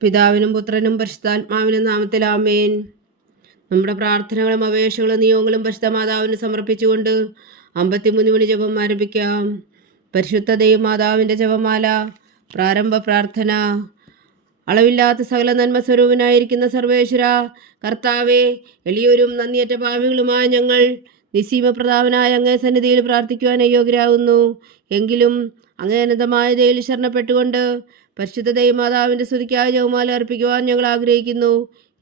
പിതാവിനും പുത്രനും പരിശുദ്ധാത്മാവിനും നാമത്തിൽ ആമേൻ. നമ്മുടെ പ്രാർത്ഥനകളും അപേക്ഷകളും നിയോഗങ്ങളും പരിശുദ്ധ മാതാവിന് സമർപ്പിച്ചുകൊണ്ട് 53 മണി ജപം ആരംഭിക്കാം. പരിശുദ്ധ ദൈവമാതാവിൻ്റെ ജപമാല. പ്രാരംഭ പ്രാർത്ഥന. അളവില്ലാത്ത സകല നന്മ സ്വരൂപനായിരിക്കുന്ന സർവേശ്വര കർത്താവെ, എളിയൊരും നന്ദിയറ്റ പാപികളുമായ ഞങ്ങൾ നിസ്സീമപ്രതാപനായ അങ്ങേ സന്നിധിയിൽ പ്രാർത്ഥിക്കുവാൻ അയോഗ്യരാകുന്നു. എങ്കിലും അങ്ങേ അനന്തമായ ദയയിൽ ശരണപ്പെട്ടുകൊണ്ട് പരിശുദ്ധ ദൈവമാതാവിൻ്റെ സ്തുതിക്കായി ജപമാല അർപ്പിക്കുവാൻ ഞങ്ങൾ ആഗ്രഹിക്കുന്നു.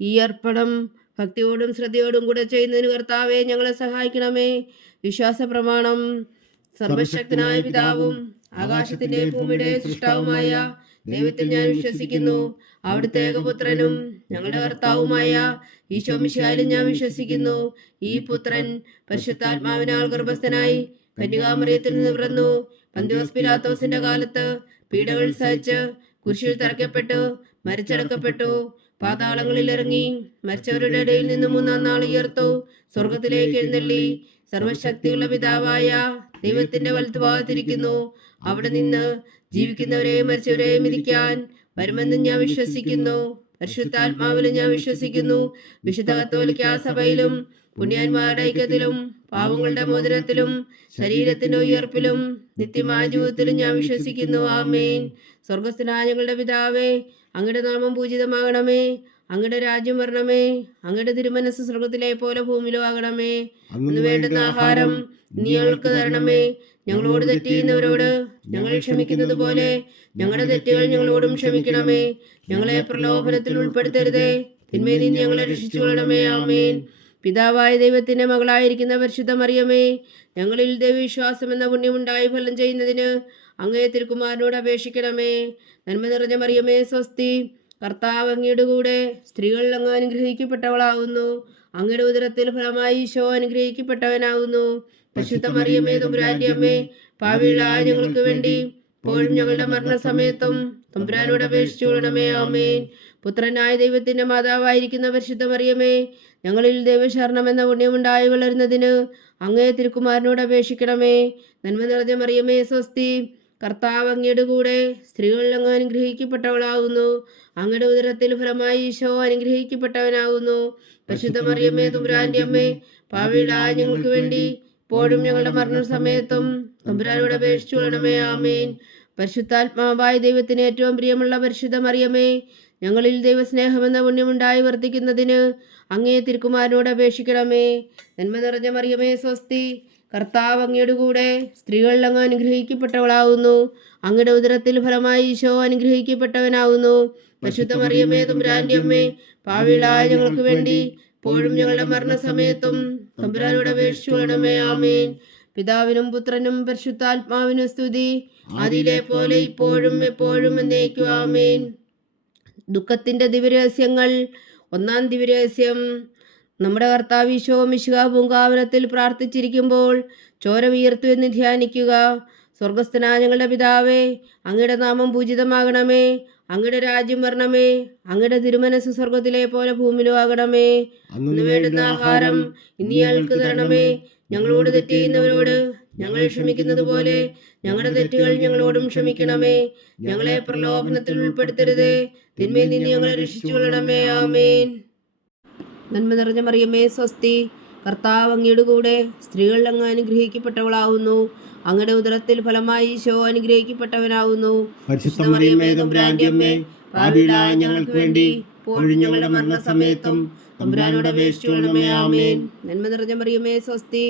ഈ അർപ്പണം ഭക്തിയോടും ശ്രദ്ധയോടും കൂടെ ചെയ്യുന്നതിന് കർത്താവെ ഞങ്ങളെ സഹായിക്കണമേ. വിശ്വാസ പ്രമാണം. സർവശക്തനായ പിതാവും ആകാശത്തിന്റെ ഭൂമിയുടെ സൃഷ്ടാവുമായ ദൈവത്തിൽ ഞാൻ വിശ്വസിക്കുന്നു. അവിടുത്തെ ഏകപുത്രനും ഞങ്ങളുടെ കർത്താവുമായ ഈശോ മിശിഹായിലും ഞാൻ വിശ്വസിക്കുന്നു. ഈ പുത്രൻ പരിശുദ്ധാത്മാവിനാൽ ഗർഭസ്ഥനായി കന്യകാമറിയത്തിൽ നിന്ന് പിറന്നു. പന്തിയോസ് പിലാത്തോസിന്റെ കാലത്ത് പീഡകൾ സഹിച്ച് കുരിശിൽ തറയ്ക്കപ്പെട്ടു, മരിച്ചടക്കപ്പെട്ടു, പാതാളങ്ങളിൽ ഇറങ്ങി, മരിച്ചവരുടെ ഇടയിൽ നിന്ന് 3-ാം നാൾ ഉയർത്തു, സ്വർഗത്തിലേക്ക് എഴുന്നള്ളി, സർവശക്തിയുള്ള പിതാവായ ദൈവത്തിന്റെ വലത്തുഭാഗത്തിരിക്കുന്നു. അവിടെ നിന്ന് ജീവിക്കുന്നവരെയും മരിച്ചവരെയും വിധിക്കാൻ വരുമെന്ന് ഞാൻ വിശ്വസിക്കുന്നു. പരിശുദ്ധാത്മാവിലും ഞാൻ വിശ്വസിക്കുന്നു. വിശുദ്ധ കത്തോലിക്കാ സഭയിലും പുണ്യാന്മാരുടെ ഐക്യത്തിലും പാവങ്ങളുടെ മോചനത്തിലും ശരീരത്തിന്റെ ഉയർപ്പിലും നിത്യമായ ജീവിതത്തിലും ഞാൻ വിശ്വസിക്കുന്നു. ആമേൻ. സ്വർഗസ്ഥനായ ഞങ്ങളുടെ പിതാവേ, അങ്ങയുടെ നാമം പൂജിതമാകണമേ. അങ്ങയുടെ രാജ്യം വരണമേ. അങ്ങയുടെ തിരുമനസ് സ്വർഗത്തിലെ പോലെ ഭൂമിയിലും ആകണമേ. അന്ന് വേണ്ടുന്ന ആഹാരം നീ ഞങ്ങൾക്ക് തരണമേ. ഞങ്ങളോട് തെറ്റ് ചെയ്യുന്നവരോട് ഞങ്ങൾ ക്ഷമിക്കുന്നത് പോലെ ഞങ്ങളുടെ തെറ്റുകൾ ഞങ്ങളോടും ക്ഷമിക്കണമേ. ഞങ്ങളെ പ്രലോഭനത്തിൽ ഉൾപ്പെടുത്തരുതേ, തിന്മയിൽ നിന്ന് ഞങ്ങളെ രക്ഷിച്ചുകൊള്ളണമേ. ആമേൻ. പിതാവായ ദൈവത്തിന്റെ മകളായിരിക്കുന്ന പരിശുദ്ധ മറിയമേ, ഞങ്ങളിൽ ദൈവവിശ്വാസം എന്ന പുണ്യമുണ്ടായി ഫലം ചെയ്യുന്നതിന് അങ്ങേ തിരുക്കുമാരനോട് അപേക്ഷിക്കണമേ. നന്മ നിറഞ്ഞ മറിയമേ, സ്വസ്തി. കർത്താവ് അങ്ങയുടെ കൂടെ സ്ത്രീകളിൽ അങ്ങ് അനുഗ്രഹിക്കപ്പെട്ടവളാകുന്നു. അങ്ങയുടെ ഉദരത്തിൽ ഫലമായി ഈശോ അനുഗ്രഹിക്കപ്പെട്ടവനാകുന്നു. പരിശുദ്ധ മറിയമേ, തമ്പുരാന്റെ അമ്മേ, പാപികളായ ഞങ്ങൾക്ക് വേണ്ടി ഇപ്പോഴും ഞങ്ങളുടെ മരണസമയത്തും തമ്പുരാനോട് അപേക്ഷിച്ചുകൊള്ളണമേ. ആമേൻ. പുത്രനായ ദൈവത്തിന്റെ മാതാവായിരിക്കുന്ന പരിശുദ്ധ മറിയമേ, ഞങ്ങളിൽ ദൈവശരണം എന്ന പുണ്യമുണ്ടായി വളരുന്നതിന് അങ്ങേ തിരുക്കുമാരനോട് അപേക്ഷിക്കണമേ. നന്മ നിറഞ്ഞ മറിയമേ, സ്വസ്തി. കർത്താവ് അങ്ങയുടെ കൂടെ സ്ത്രീകളിൽ അങ്ങ് അനുഗ്രഹിക്കപ്പെട്ടവളാകുന്നു. അങ്ങയുടെ ഉദരത്തിൽ ഫലമായി ഈശോ അനുഗ്രഹിക്കപ്പെട്ടവനാകുന്നു. പരിശുദ്ധ മറിയമേ, തമ്പുരാന്റെ അമ്മേ, പാപികളായ ഞങ്ങൾക്ക് വേണ്ടി ഇപ്പോഴും ഞങ്ങളുടെ മരണസമയത്തും തമ്പുരാനോട് അപേക്ഷിച്ചുകൊള്ളണമേ. ആമേൻ. പരിശുദ്ധാത്മാവായ ദൈവത്തിന് ഏറ്റവും പ്രിയമുള്ള പരിശുദ്ധ മറിയമേ, ഞങ്ങളിൽ ദൈവസ്നേഹമെന്ന പുണ്യമുണ്ടായി വർദ്ധിക്കുന്നതിന് അങ്ങേ തിരുക്കുമാരനോട് അപേക്ഷിക്കണമേ. നന്മ നിറഞ്ഞ മറിയമേ, സ്വസ്തി. കർത്താവ് അങ്ങയുടെ കൂടെ സ്ത്രീകളിൽ അങ്ങ് അനുഗ്രഹിക്കപ്പെട്ടവളാകുന്നു. അങ്ങയുടെ ഉദരത്തിൽ ഫലമായി ഈശോ അനുഗ്രഹിക്കപ്പെട്ടവനാകുന്നു. പരിശുദ്ധ മറിയമേ, തമ്പുരാന്റെ അമ്മേ, പാപികളായ ഞങ്ങൾക്ക് വേണ്ടി ഇപ്പോഴും ഞങ്ങളുടെ മരണസമയത്തും തമ്പുരാനോട് അപേക്ഷിച്ചുകൊള്ളണമേ. ആമേൻ. പിതാവിനും പുത്രനും പരിശുദ്ധാത്മാവിനും സ്തുതി, അതിലെ പോലെ ഇപ്പോഴും എപ്പോഴും എന്നേക്കും. ആമേൻ. ദുഃഖത്തിന്റെ ദിവ്യരഹസ്യങ്ങൾ. 1-ാം ദിവ്യരഹസ്യം. നമ്മുടെ കർത്താവ് ഈശോ മിശിഹാ പൂങ്കാവനത്തിൽ പ്രാർത്ഥിച്ചിരിക്കുമ്പോൾ ചോര വിയർത്തു എന്ന് ധ്യാനിക്കുക. സ്വർഗസ്ഥനായ ഞങ്ങളുടെ പിതാവേ, അങ്ങയുടെ നാമം പൂജിതമാകണമേ. അങ്ങയുടെ രാജ്യം വരണമേ. അങ്ങയുടെ തിരുമനസ് സ്വർഗത്തിലെ പോലെ ഭൂമിയിലും ആകണമേ. അന്ന് വേണ്ടുന്ന ആഹാരം ഇന്ന് ഞങ്ങൾക്ക് തരണമേ. ഞങ്ങളോട് തെറ്റ് ചെയ്യുന്നവരോട് ഞങ്ങൾ ക്ഷമിക്കുന്നത് പോലെ ഞങ്ങളുടെ തെറ്റുകൾ ഞങ്ങളോടും ക്ഷമിക്കണമേ. ഞങ്ങളെ പ്രലോഭനത്തിൽ ഉൾപ്പെടുത്തരുതേ, തിന്മയിൽ നിന്ന് ഞങ്ങളെ രക്ഷിച്ചുകൊള്ളണമേ. ആമേൻ. നന്മ നിറഞ്ഞ മറിയമേ, സ്വസ്തി. കർത്താവ് അങ്ങയുടെ കൂടെ സ്ത്രീകളിൽ അങ്ങ് അനുഗ്രഹിക്കപ്പെട്ടവളാകുന്നു. അങ്ങയുടെ ഉദരത്തിൽ ഫലമായി ഈശോ അനുഗ്രഹിക്കപ്പെട്ടവനാകുന്നു. പരിശുദ്ധ മറിയമേ, തമ്പുരാന്റെ അമ്മേ, പാപികളായ ഞങ്ങൾക്ക് വേണ്ടി ഇപ്പോഴും ഞങ്ങളുടെ മരണസമയത്തും തമ്പുരാനോട് അപേക്ഷിച്ചുകൊള്ളണമേ. ആമേൻ. നന്മ നിറഞ്ഞ മറിയമേ, സ്വസ്തി.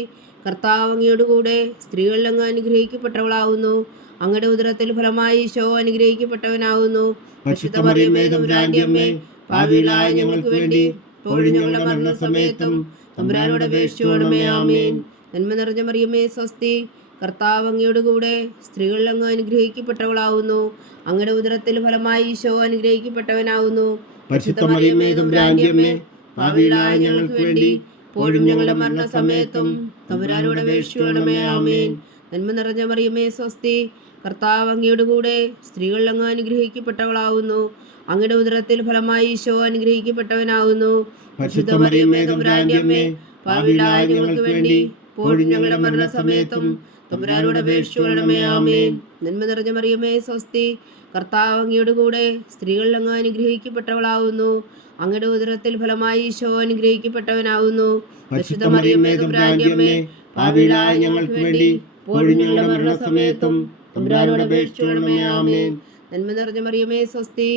കർത്താവ് അങ്ങയുടെ കൂടെ സ്ത്രീകളിൽ അങ്ങ് അനുഗ്രഹിക്കപ്പെട്ടവളാകുന്നു. അങ്ങയുടെ ഉദരത്തിൽ ഫലമായി ഈശോ അനുഗ്രഹിക്കപ്പെട്ടവനാകുന്നു. പരിശുദ്ധ മറിയമേ, തമ്പുരാന്റെ അമ്മേ, പാപികളായ ഞങ്ങൾക്ക് വേണ്ടി ഇപ്പോഴും ഞങ്ങളുടെ മരണസമയത്തും തമ്പുരാനോട് അപേക്ഷിച്ചുകൊള്ളണമേ. ആമേൻ. നന്മ നിറഞ്ഞ മറിയമേ, സ്വസ്തി. കർത്താവ് അങ്ങയുടെ കൂടെ സ്ത്രീകളിൽ അങ്ങ് അനുഗ്രഹിക്കപ്പെട്ടവളാകുന്നു. അങ്ങയുടെ ഉദരത്തിൽ ഫലമായി ഈശോ അനുഗ്രഹിക്കപ്പെട്ടവനാകുന്നു. പരിശുദ്ധ മറിയമേ, തമ്പുരാന്റെ അമ്മേ, പാപികളായ ഞങ്ങൾക്ക് വേണ്ടി ഇപ്പോഴും ഞങ്ങളുടെ മരണസമയത്തും തമ്പുരാനോട് അപേക്ഷിച്ചുകൊള്ളണമേ. ആമേൻ. നന്മ നിറഞ്ഞ മറിയമേ, സ്വസ്തി. കർത്താവ് അങ്ങയുടെ കൂടെ സ്ത്രീകളിൽ അങ്ങ് അനുഗ്രഹിക്കപ്പെട്ടവളാകുന്നു. അങ്ങയുടെ ഉദരത്തിൽ ഫലമായി ഈശോ അനുഗ്രഹിക്കപ്പെട്ടവനാകുന്നു. പരിശുദ്ധ മറിയമേ, തമ്പുരാന്റെ അമ്മേ, പാപികളായ ഞങ്ങൾക്ക് വേണ്ടി ഇപ്പോഴും ഞങ്ങളുടെ മരണസമയത്തും തമ്പുരാനോട് അപേക്ഷിച്ചുകൊള്ളണമേ. ആമേൻ. നന്മ നിറഞ്ഞ മറിയമേ സ്വസ്തി, കർത്താവ് അങ്ങയുടെ കൂടെ സ്ത്രീകളിൽ അങ്ങ് അനുഗ്രഹിക്കപ്പെട്ടവളാവുന്നു. അങ്ങയുടെ ഉദരത്തിൽ ഫലമായി ഈശോ അനുഗ്രഹിക്കപ്പെട്ടവനാവുന്നു. പരിശുദ്ധ മറിയമേ തമ്പുരാന്റെ അമ്മേ, പാപികളായ ഞങ്ങൾക്ക് വേണ്ടി ഇപ്പോഴും ഞങ്ങളുടെ മരണസമയത്തും തമ്പുരാനോട് അപേക്ഷിച്ചുകൊള്ളണമേ. ആമേൻ. നന്മ നിറഞ്ഞ മറിയമേ സ്വസ്തി,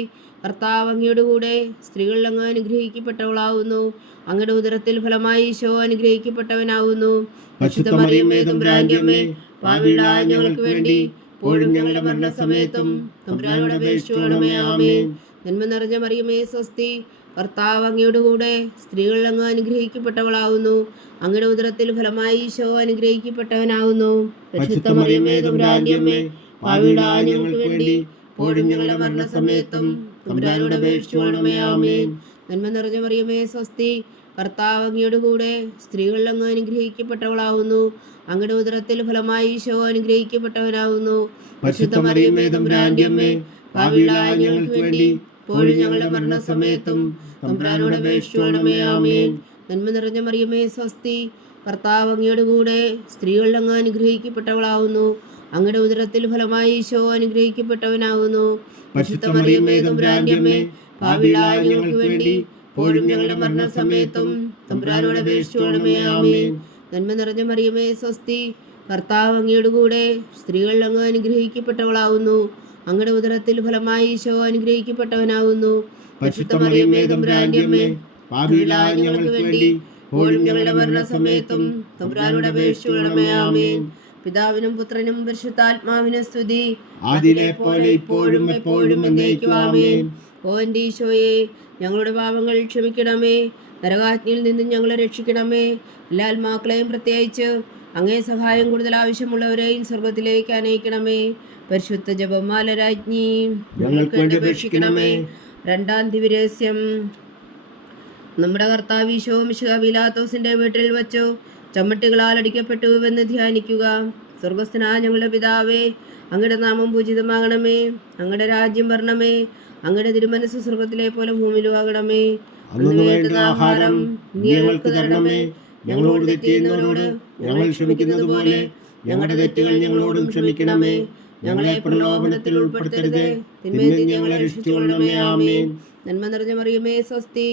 കർത്താവ് അങ്ങയുടെ കൂടെ സ്ത്രീകളിൽ അങ്ങ് അനുഗ്രഹിക്കപ്പെട്ടവളാവുന്നു. അങ്ങയുടെ ഉദരത്തിൽ ഫലമായി ഈശോ അനുഗ്രഹിക്കപ്പെട്ടവനാവുന്നു. പരിശുദ്ധ മറിയമേ തമ്പുരാന്റെ അമ്മേ, പാപികളായ ഞങ്ങൾക്ക് വേണ്ടി ഇപ്പോഴും ഞങ്ങളുടെ മരണസമയത്തും തമ്പുരാനോട് അപേക്ഷിച്ചുകൊള്ളണമേ. ആമേൻ. നന്മ നിറഞ്ഞ മറിയമേ സ്വസ്തി, കർത്താവ് അങ്ങയുടെ കൂടെ സ്ത്രീകളിൽ അങ്ങ് അനുഗ്രഹിക്കപ്പെട്ടവളാവുന്നു. അങ്ങയുടെ ഉദരത്തിൽ ഫലമായി ഈശോ അനുഗ്രഹിക്കപ്പെട്ടവനാവുന്നു. പരിശുദ്ധ മറിയമേ തമ്പുരാന്റെ അമ്മേ, പാപികളായ ഞങ്ങൾക്ക് വേണ്ടി ഇപ്പോഴും ഞങ്ങളുടെ മരണസമയത്തും തമ്പുരാനോട് അപേക്ഷിച്ചുകൊള്ളണമേ. ആമേൻ. നന്മ നിറഞ്ഞ മറിയമേ സ്വസ്തി, കർത്താവ് അങ്ങയുടെ കൂടെ സ്ത്രീകളിൽ അങ്ങ് അനുഗ്രഹിക്കപ്പെട്ടവളാവുന്നു. അങ്ങയുടെ ഉദരത്തിൽ ഫലമായി ഈശോ അനുഗ്രഹിക്കപ്പെട്ടവനാവുന്നു. പരിശുദ്ധ മറിയമേ തമ്പുരാന്റെ അമ്മേ, പാപികളായ ഞങ്ങൾക്ക് വേണ്ടി ഇപ്പോഴും ഞങ്ങളുടെ മരണസമയത്തും തമ്പുരാനോട് അപേക്ഷിച്ചുകൊള്ളണമേ. ആമേൻ. നന്മ നിറഞ്ഞ മറിയമേ സ്വസ്തി, കർത്താവ് അങ്ങയുടെ കൂടെ സ്ത്രീകളിൽ അങ്ങ് അനുഗ്രഹിക്കപ്പെട്ടവളാവുന്നു. അങ്ങയുടെ ഉദരത്തിൽ ഫലമായി ഈശോ അനുഗ്രഹിക്കപ്പെട്ടവനാവുന്നു. പരിശുദ്ധ മറിയമേ തമ്പുരാന്റെ അമ്മേ, പാപികളായ ഞങ്ങൾക്ക് വേണ്ടി ഇപ്പോഴും ഞങ്ങളുടെ മരണസമയത്തും തമ്പുരാനോട് അപേക്ഷിച്ചുകൊള്ളണമേ. ആമേൻ. നന്മ നിറഞ്ഞ മറിയമേ സ്വസ്തി, കർത്താവ് അങ്ങയുടെ കൂടെ സ്ത്രീകളിൽ അങ്ങ് അനുഗ്രഹിക്കപ്പെട്ടവളാവുന്നു. അങ്ങയുടെ ഉദരത്തിൽ ഫലമായി ഈശോ അനുഗ്രഹിക്കപ്പെട്ടവനാവുന്നു. പരിശുദ്ധ മറിയമേ തമ്പുരാന്റെ അമ്മേ, പാപികളായ ഞങ്ങൾക്ക് വേണ്ടി ഇപ്പോഴും ഞങ്ങളുടെ മരണസമയത്തും തമ്പുരാനോട് അപേക്ഷിച്ചുകൊള്ളണമേ. ആമേൻ. പിതാവിനും പുത്രനും പരിശുദ്ധാത്മാവിനും സ്തുതി, ആദിയിലെ പോലെ ഇപ്പോഴും എപ്പോഴും എന്നേക്കും. ആമേൻ. ഓ എൻ്റെ ഈശോയെ, ഞങ്ങളുടെ പാപങ്ങൾ ക്ഷമിക്കണമേ. നരകാഗ്നിയിൽ നിന്നും ഞങ്ങളെ രക്ഷിക്കണമേ. എല്ലാ ആത്മാക്കളെയും പ്രത്യേകിച്ച് അങ്ങേ സഹായം കൂടുതൽ ആവശ്യമുള്ളവരെയും സ്വർഗത്തിലേക്ക് അനയിക്കണമേ. പരിശുദ്ധ ജപമാല രാജ്ഞി ഞങ്ങൾക്ക് വേണ്ടി അപേക്ഷിക്കണമേ. രണ്ടാം ദിവ്യരഹസ്യം. നമ്മുടെ കർത്താവ് ഈശോ മിശിഹാ പീലാത്തോസിന്റെ വീട്ടിൽ വച്ചു ചമ്മട്ടികളാൽ അടിക്കപ്പെട്ടുവെന്ന് ധ്യാനിക്കുക. സ്വർഗസ്ഥനായ ഞങ്ങളുടെ പിതാവേ, അങ്ങയുടെ നാമം പൂജിതമാകണമേ. അങ്ങയുടെ രാജ്യം വരണമേ. അങ്ങയുടെ തിരുമനസ് സ്വർഗത്തിലെ പോലെ ഭൂമിയിലും ആകണമേ. അന്നു വേണ്ടുന്ന ആഹാരം ഞങ്ങൾക്ക് തരണമേ. ഞങ്ങളോട് തെറ്റ് ചെയ്യുന്നവരോട് ഞങ്ങൾ ക്ഷമിക്കുന്നത് പോലെ ഞങ്ങളുടെ തെറ്റുകൾ ഞങ്ങളോടും ക്ഷമിക്കണമേ. ഞങ്ങളെ പ്രലോഭനത്തിൽ ഉൾപ്പെടുത്തരുതേ, തിന്മയിൽ നിന്ന് ഞങ്ങളെ രക്ഷിച്ചുകൊള്ളണമേ. ആമേൻ. നന്മ നിറഞ്ഞ മറിയമേ സ്വസ്തി,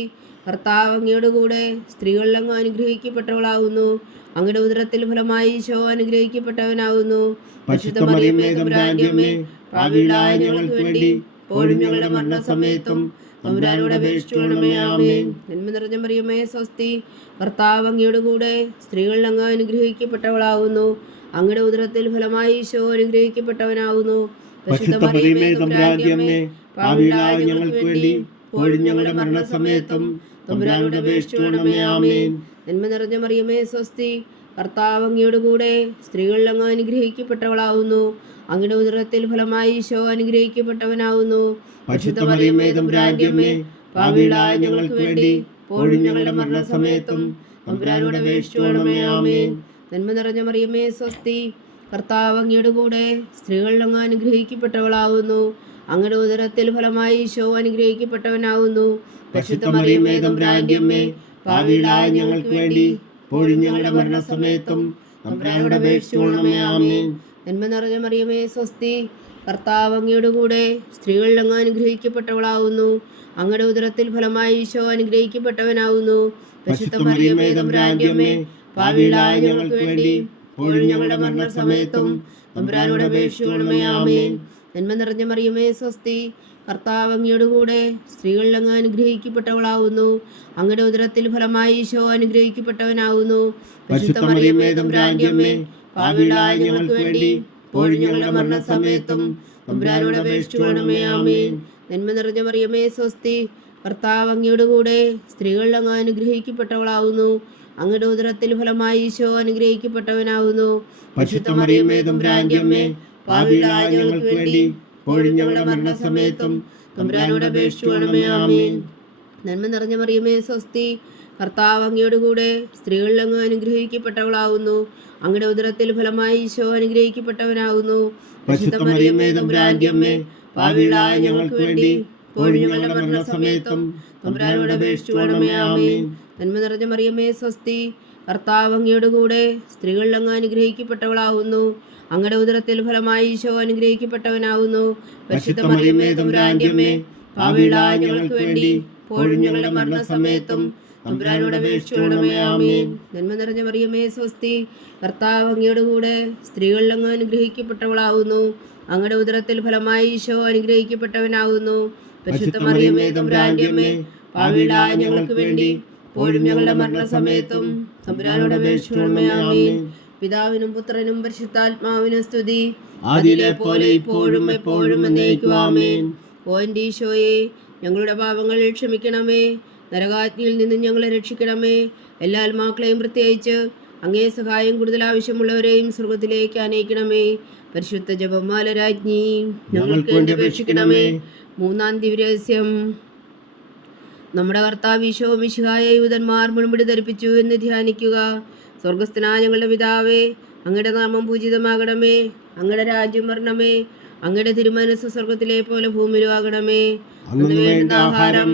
കർത്താവ് അങ്ങയുടെ കൂടെ സ്ത്രീകളിൽ അങ്ങ് അനുഗ്രഹിക്കപ്പെട്ടവളാവുന്നു. അങ്ങയുടെ ഉദരത്തിൽ ഫലമായി ഈശോ അനുഗ്രഹിക്കപ്പെട്ടവനാവുന്നു. പരിശുദ്ധ മറിയമേ തമ്പുരാന്റെ അമ്മേ, പാപികളായ ഞങ്ങൾക്ക് വേണ്ടി ഇപ്പോഴും ഞങ്ങളുടെ മരണസമയത്തും തമ്പുരാനോട് അപേക്ഷിച്ചുകൊള്ളണമേ. ആമേൻ. നന്മ നിറഞ്ഞ മറിയമേ സ്വസ്തി, കർത്താവ് അങ്ങയുടെ കൂടെ സ്ത്രീകളിൽ അങ്ങ് അനുഗ്രഹിക്കപ്പെട്ടവളാവുന്നു. അങ്ങയുടെ ഉദരത്തിൽ ഫലമായി ഈശോ അനുഗ്രഹിക്കപ്പെട്ടവനാവുന്നു. പരിശുദ്ധ മറിയമേ തമ്പുരാന്റെ അമ്മേ, പാപികളായ ഞങ്ങൾക്ക് വേണ്ടി ഇപ്പോഴും ഞങ്ങളുടെ മരണസമയത്തും തമ്പുരാനോട് അപേക്ഷിച്ചുകൊള്ളണമേ. ആമേൻ. നന്മ നിറഞ്ഞ മറിയമേ സ്വസ്തി, കർത്താവ് അങ്ങയുടെ കൂടെ സ്ത്രീകളിൽ അങ്ങ് അനുഗ്രഹിക്കപ്പെട്ടവളാവുന്നു. അങ്ങയുടെ ഉദരത്തിൽ ഫലമായി ഈശോ അനുഗ്രഹിക്കപ്പെട്ടവനാവുന്നു. പരിശുദ്ധ മറിയമേ തമ്പുരാന്റെ അമ്മേ, പാപികളായ ഞങ്ങൾക്ക് വേണ്ടി ഇപ്പോഴും ഞങ്ങളുടെ മരണസമയത്തും തമ്പുരാനോട് അപേക്ഷിച്ചുകൊള്ളണമേ. ആമേൻ. നന്മ നിറഞ്ഞ മറിയമേ സ്വസ്തി, കർത്താവ് അങ്ങയുടെ കൂടെ സ്ത്രീകളിൽ അങ്ങ് അനുഗ്രഹിക്കപ്പെട്ടവളാവുന്നു. അങ്ങയുടെ ഉദരത്തിൽ ഫലമായി ഈശോ അനുഗ്രഹിക്കപ്പെട്ടവനാവുന്നു. പരിശുദ്ധ മറിയമേ തമ്പുരാന്റെ അമ്മേ, പാപികളായ ഞങ്ങൾക്ക് വേണ്ടി ഇപ്പോഴും ഞങ്ങളുടെ മരണസമയത്തും തമ്പുരാനോട് അപേക്ഷിച്ചുകൊള്ളണമേ. ആമേൻ. നന്മ നിറഞ്ഞ മറിയമേ സ്വസ്തി, കർത്താവ് അങ്ങയുടെ കൂടെ സ്ത്രീകളിൽ അങ്ങ് അനുഗ്രഹിക്കപ്പെട്ടവളാവുന്നു. അങ്ങയുടെ ഉദരത്തിൽ ഫലമായി ഈശോ അനുഗ്രഹിക്കപ്പെട്ടവനാവുന്നു. പരിശുദ്ധ മറിയമേ തമ്പുരാന്റെ അമ്മേ, പാപികളായ ഞങ്ങൾക്ക് വേണ്ടി ഇപ്പോഴും ഞങ്ങളുടെ മരണസമയത്തും തമ്പുരാനോട് അപേക്ഷിച്ചുകൊള്ളണമേ. ആമേൻ. നന്മ നിറഞ്ഞ മറിയമേ സ്വസ്തി, കർത്താവ് അങ്ങയുടെ കൂടെ സ്ത്രീകളിൽ അങ്ങ് അനുഗ്രഹിക്കപ്പെട്ടവളാവുന്നു. അങ്ങയുടെ ഉദരത്തിൽ ഫലമായി ഈശോ അനുഗ്രഹിക്കപ്പെട്ടവനാവുന്നു. പരിശുദ്ധ മറിയമേ തമ്പുരാന്റെ അമ്മേ, പാപികളായ ഞങ്ങൾക്ക് വേണ്ടി ഇപ്പോഴും ഞങ്ങളുടെ മരണസമയത്തും തമ്പുരാനോട് അപേക്ഷിച്ചുകൊള്ളണമേ. ആമേൻ. നന്മ നിറഞ്ഞ മറിയമേ സ്വസ്തി, കർത്താവ് അങ്ങയുടെ കൂടെ സ്ത്രീകളിൽ അങ്ങ് അനുഗ്രഹിക്കപ്പെട്ടവളാവുന്നു. അങ്ങയുടെ ഉദരത്തിൽ ഫലമായി ഈശോ അനുഗ്രഹിക്കപ്പെട്ടവനാവുന്നു. പരിശുദ്ധ മറിയമേ തമ്പുരാന്റെ അമ്മേ, പാപികളായ ഞങ്ങൾക്ക് വേണ്ടി ഇപ്പോഴും ഞങ്ങളുടെ മരണസമയത്തും തമ്പുരാനോട് അപേക്ഷിച്ചുകൊള്ളണമേ. ആമേൻ. നന്മ നിറഞ്ഞ മറിയമേ സ്വസ്തി, കർത്താവ് അങ്ങയുടെ കൂടെ സ്ത്രീകളിൽ അങ്ങ് അനുഗ്രഹിക്കപ്പെട്ടവളാവുന്നു. അങ്ങയുടെ ഉദരത്തിൽ ഫലമായി ഈശോ അനുഗ്രഹിക്കപ്പെട്ടവനാവുന്നു. പരിശുദ്ധ മറിയമേ തമ്പുരാന്റെ അമ്മേ, പാപികളായ ഞങ്ങൾക്ക് വേണ്ടി ഇപ്പോഴും ഞങ്ങളുടെ മരണസമയത്തും തമ്പുരാനോട് അപേക്ഷിച്ചുകൊള്ളണമേ. ആമേൻ. നന്മ നിറഞ്ഞ മറിയമേ സ്വസ്തി, കർത്താവ് അങ്ങയുടെ കൂടെ സ്ത്രീകളിൽ അങ്ങ് അനുഗ്രഹിക്കപ്പെട്ടവളാവുന്നു. അങ്ങയുടെ ഉദരത്തിൽ ഫലമായി ഈശോ അനുഗ്രഹിക്കപ്പെട്ടവനാവുന്നു. പരിശുദ്ധ മറിയമേ തമ്പുരാന്റെ അമ്മേ, പാപികളായ ഞങ്ങൾക്ക് വേണ്ടി ഇപ്പോഴും ഞങ്ങളുടെ മരണസമയത്തും തമ്പുരാനോട് അപേക്ഷിച്ചുകൊള്ളണമേ. ആമേൻ. നന്മ നിറഞ്ഞ മറിയമേ സ്വസ്തി, കർത്താവ് അങ്ങയുടെ കൂടെ സ്ത്രീകളിൽ അങ്ങ് അനുഗ്രഹിക്കപ്പെട്ടവളാവുന്നു. അങ്ങയുടെ ഉദരത്തിൽ ഫലമായി ഈശോ അനുഗ്രഹിക്കപ്പെട്ടവനാവുന്നു. പരിശുദ്ധ മറിയമേ തമ്പുരാന്റെ അമ്മേ, പാപികളായ ഞങ്ങൾക്ക് വേണ്ടി ഇപ്പോഴും ഞങ്ങളുടെ മരണസമയത്തും തമ്പുരാനോട് അപേക്ഷിച്ചുകൊള്ളണമേ. ആമേൻ. പിതാവിനും പുത്രനും പരിശുദ്ധാത്മാവിനും സ്തുതി, ആദിയിലെ പോലെ ഇപ്പോഴും എപ്പോഴും എന്നേക്കും. ആമേൻ. ഓ എൻ്റെ ഈശോയെ, ഞങ്ങളുടെ പാപങ്ങൾ ക്ഷമിക്കണമേ. നരകാഗ്നിയിൽ നിന്നും ഞങ്ങളെ രക്ഷിക്കണമേ. എല്ലാ ആത്മാക്കളെയും പ്രത്യേകിച്ച് അങ്ങേ സഹായം കൂടുതൽ ആവശ്യമുള്ളവരെയും സ്വർഗത്തിലേക്ക് അനയിക്കണമേ. പരിശുദ്ധ ജപമാല രാജ്ഞി, ഞങ്ങൾക്ക് വേണ്ടി അപേക്ഷിക്കണമേ. മൂന്നാം ദിവ്യരഹസ്യം. നമ്മുടെ കർത്താവ് ഈശോ മിശിഹായെ യൂതന്മാർ മുൻപിടി ധരിപ്പിച്ചു എന്ന് ധ്യാനിക്കുക. സ്വർഗസ്ഥനായ ഞങ്ങളുടെ പിതാവേ, അങ്ങയുടെ നാമം പൂജിതമാകണമേ. അങ്ങയുടെ രാജ്യം വരണമേ. അങ്ങയുടെ തിരുമനസ്സ് സ്വർഗത്തിലെ പോലെ ഭൂമിയിലും ആകണമേ. അന്ന് വേണ്ട ആഹാരം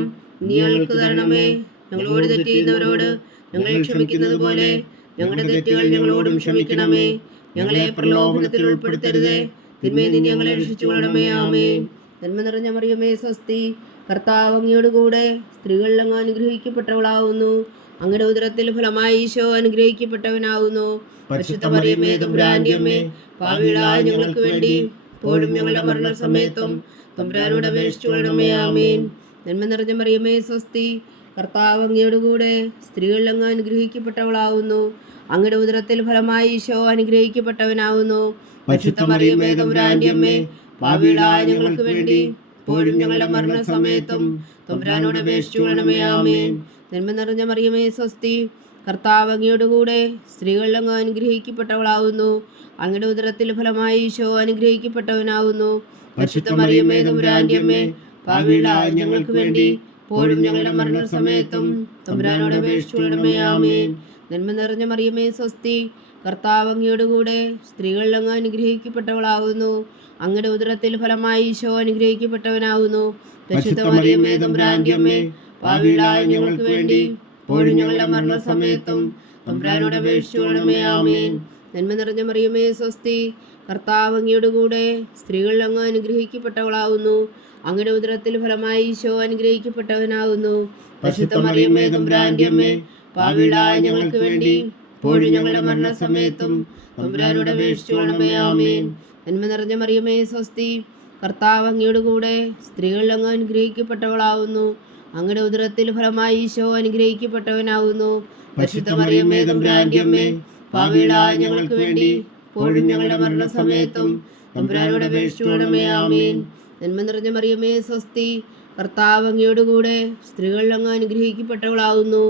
നീ ഞങ്ങൾക്ക് തരണമേ. ഞങ്ങളോട് തെറ്റ് ചെയ്യുന്നവരോട് ഞങ്ങൾ ക്ഷമിക്കുന്നത് പോലെ ഞങ്ങളുടെ തെറ്റുകൾ ഞങ്ങളോടും ക്ഷമിക്കണമേ. ഞങ്ങളെ പ്രലോഭനത്തിൽ ഉൾപ്പെടുത്തരുതേ, തിന്മയിൽ നിന്ന് ഞങ്ങളെ രക്ഷിച്ചുകൊള്ളണമേ. ആമേൻ. നന്മ നിറഞ്ഞ മറിയമേ സ്വസ്തി, കർത്താവ് അങ്ങയുടെ കൂടെ സ്ത്രീകളിൽ അങ്ങ് അനുഗ്രഹിക്കപ്പെട്ടവളാവുന്നു. അങ്ങയുടെ ഉദരത്തിൽ ഫലമായി ഈശോ അനുഗ്രഹിക്കപ്പെട്ടവനാവുന്നു. പരിശുദ്ധ മറിയമേ തമ്പുരാന്റെ അമ്മേ, പാപികളായ ഞങ്ങൾക്ക് വേണ്ടി ഇപ്പോഴും ഞങ്ങളുടെ മരണസമയത്തും തമ്പുരാനോട് അപേക്ഷിച്ചുകൊള്ളണമേ. ആമേൻ. നന്മ നിറഞ്ഞ മറിയമേ സ്വസ്തി, കർത്താവ് അങ്ങയുടെ കൂടെ സ്ത്രീകളിൽ അങ്ങ് അനുഗ്രഹിക്കപ്പെട്ടവളാവുന്നു. അങ്ങയുടെ ഉദരത്തിൽ ഫലമായി ഈശോ അനുഗ്രഹിക്കപ്പെട്ടവനാവുന്നു. പരിശുദ്ധ മറിയമേ തമ്പുരാന്റെ അമ്മേ, പാപികളായ ഞങ്ങൾക്ക് വേണ്ടി ഇപ്പോഴും ഞങ്ങളുടെ മരണസമയത്തും തമ്പുരാനോട് അപേക്ഷിച്ചുകൊള്ളണമേ. ആമേൻ. നന്മ നിറഞ്ഞ മറിയമേ സ്വസ്തി, കർത്താവ് അങ്ങയുടെ കൂടെ സ്ത്രീകളിൽ അങ്ങ് അനുഗ്രഹിക്കപ്പെട്ടവളാവുന്നു. അങ്ങയുടെ ഉദരത്തിൽ ഫലമായി ഈശോ അനുഗ്രഹിക്കപ്പെട്ടവനാവുന്നു. പരിശുദ്ധ മറിയമേ തമ്പുരാന്റെ അമ്മേ, പാപികളായ ഞങ്ങൾക്ക് വേണ്ടി ഇപ്പോഴും ഞങ്ങളുടെ മരണസമയത്തും തമ്പുരാനോട് അപേക്ഷിച്ചുകൊള്ളണമേ. ആമേൻ. നന്മ നിറഞ്ഞ മറിയമേ സ്വസ്തി, കർത്താവ് അങ്ങയുടെ കൂടെ സ്ത്രീകളിൽ അങ്ങ് അനുഗ്രഹിക്കപ്പെട്ടവളാവുന്നു. അങ്ങയുടെ ഉദരത്തിൽ ഫലമായി ഈശോ അനുഗ്രഹിക്കപ്പെട്ടവനാവുന്നു. പരിശുദ്ധ മറിയമേ തമ്പുരാന്റെ അമ്മേ, പാപികളായ ഞങ്ങൾക്ക് വേണ്ടി ഇപ്പോഴും ഞങ്ങളുടെ മരണസമയത്തും തമ്പുരാനോട് അപേക്ഷിച്ചുകൊള്ളണമേ. ആമേൻ. നന്മ നിറഞ്ഞ മറിയമേ സ്വസ്തി, കർത്താവ് അങ്ങയുടെ കൂടെ സ്ത്രീകളിൽ അങ്ങ് അനുഗ്രഹിക്കപ്പെട്ടവളാവുന്നു. അങ്ങയുടെ ഉദരത്തിൽ ഫലമായി ഈശോ അനുഗ്രഹിക്കപ്പെട്ടവനാവുന്നു. പരിശുദ്ധ മറിയമേ തമ്പുരാന്റെ അമ്മേ, പാപികളായ ഞങ്ങൾക്ക് വേണ്ടി ഇപ്പോഴും ഞങ്ങളുടെ മരണസമയത്തും തമ്പുരാനോട് അപേക്ഷിച്ചുകൊള്ളണമേ. ആമേൻ. നന്മ നിറഞ്ഞ മറിയമേ സ്വസ്തി, കർത്താവ് അങ്ങയുടെ കൂടെ സ്ത്രീകളിൽ അങ്ങ് അനുഗ്രഹിക്കപ്പെട്ടവളാവുന്നു. അങ്ങയുടെ ഉദരത്തിൽ ഫലമായി ഈശോ അനുഗ്രഹിക്കപ്പെട്ടവനാവുന്നു. പരിശുദ്ധ മറിയമേ തമ്പുരാന്റെ അമ്മേ, പാപികളായ ഞങ്ങൾക്ക് വേണ്ടി ഇപ്പോഴും ഞങ്ങളുടെ മരണസമയത്തും തമ്പുരാനോട് അപേക്ഷിച്ചുകൊള്ളണമേ. ആമേൻ. നന്മ നിറഞ്ഞ മറിയമേ സ്വസ്തി, കർത്താവ് അങ്ങയുടെ കൂടെ സ്ത്രീകളിൽ അങ്ങ് അനുഗ്രഹിക്കപ്പെട്ടവളാവുന്നു.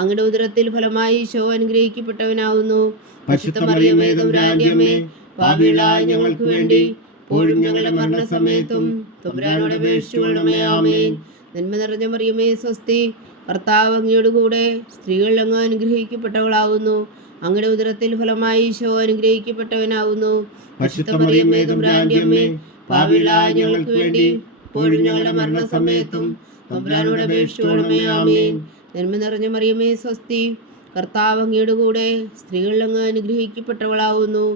അങ്ങയുടെ ഉദരത്തിൽ ഫലമായി ഈശോ അനുഗ്രഹിക്കപ്പെട്ടവനാവുന്നു. പരിശുദ്ധ മറിയമേ തമ്പുരാന്റെ അമ്മേ, പാപികളായ ഞങ്ങൾക്ക് വേണ്ടി ഇപ്പോഴും ഞങ്ങളുടെ മരണസമയത്തും തമ്പുരാനോട് അപേക്ഷിച്ചുകൊള്ളണമേ. ആമേൻ. നന്മ നിറഞ്ഞ മറിയമേ സ്വസ്തി, കർത്താവ് അങ്ങയുടെ കൂടെ സ്ത്രീകളിൽ അങ്ങ് അനുഗ്രഹിക്കപ്പെട്ടവളാവുന്നു. അങ്ങയുടെ ഉദരത്തിൽ ഫലമായി ഈശോ അനുഗ്രഹിക്കപ്പെട്ടവനാവുന്നു. പരിശുദ്ധ മറിയമേ തമ്പുരാന്റെ അമ്മേ, പാപികളായ ഞങ്ങൾക്ക് വേണ്ടി ഇപ്പോഴും ഞങ്ങളുടെ മരണസമയത്തും തമ്പുരാനോട് അപേക്ഷിച്ചുകൊള്ളണമേ. ആമേൻ. നന്മ നിറഞ്ഞ മറിയമേ സ്വസ്തി, കർത്താവ് അങ്ങയുടെ കൂടെ സ്ത്രീകളിൽ അങ്ങ് അനുഗ്രഹിക്കപ്പെട്ടവളാവുന്നു.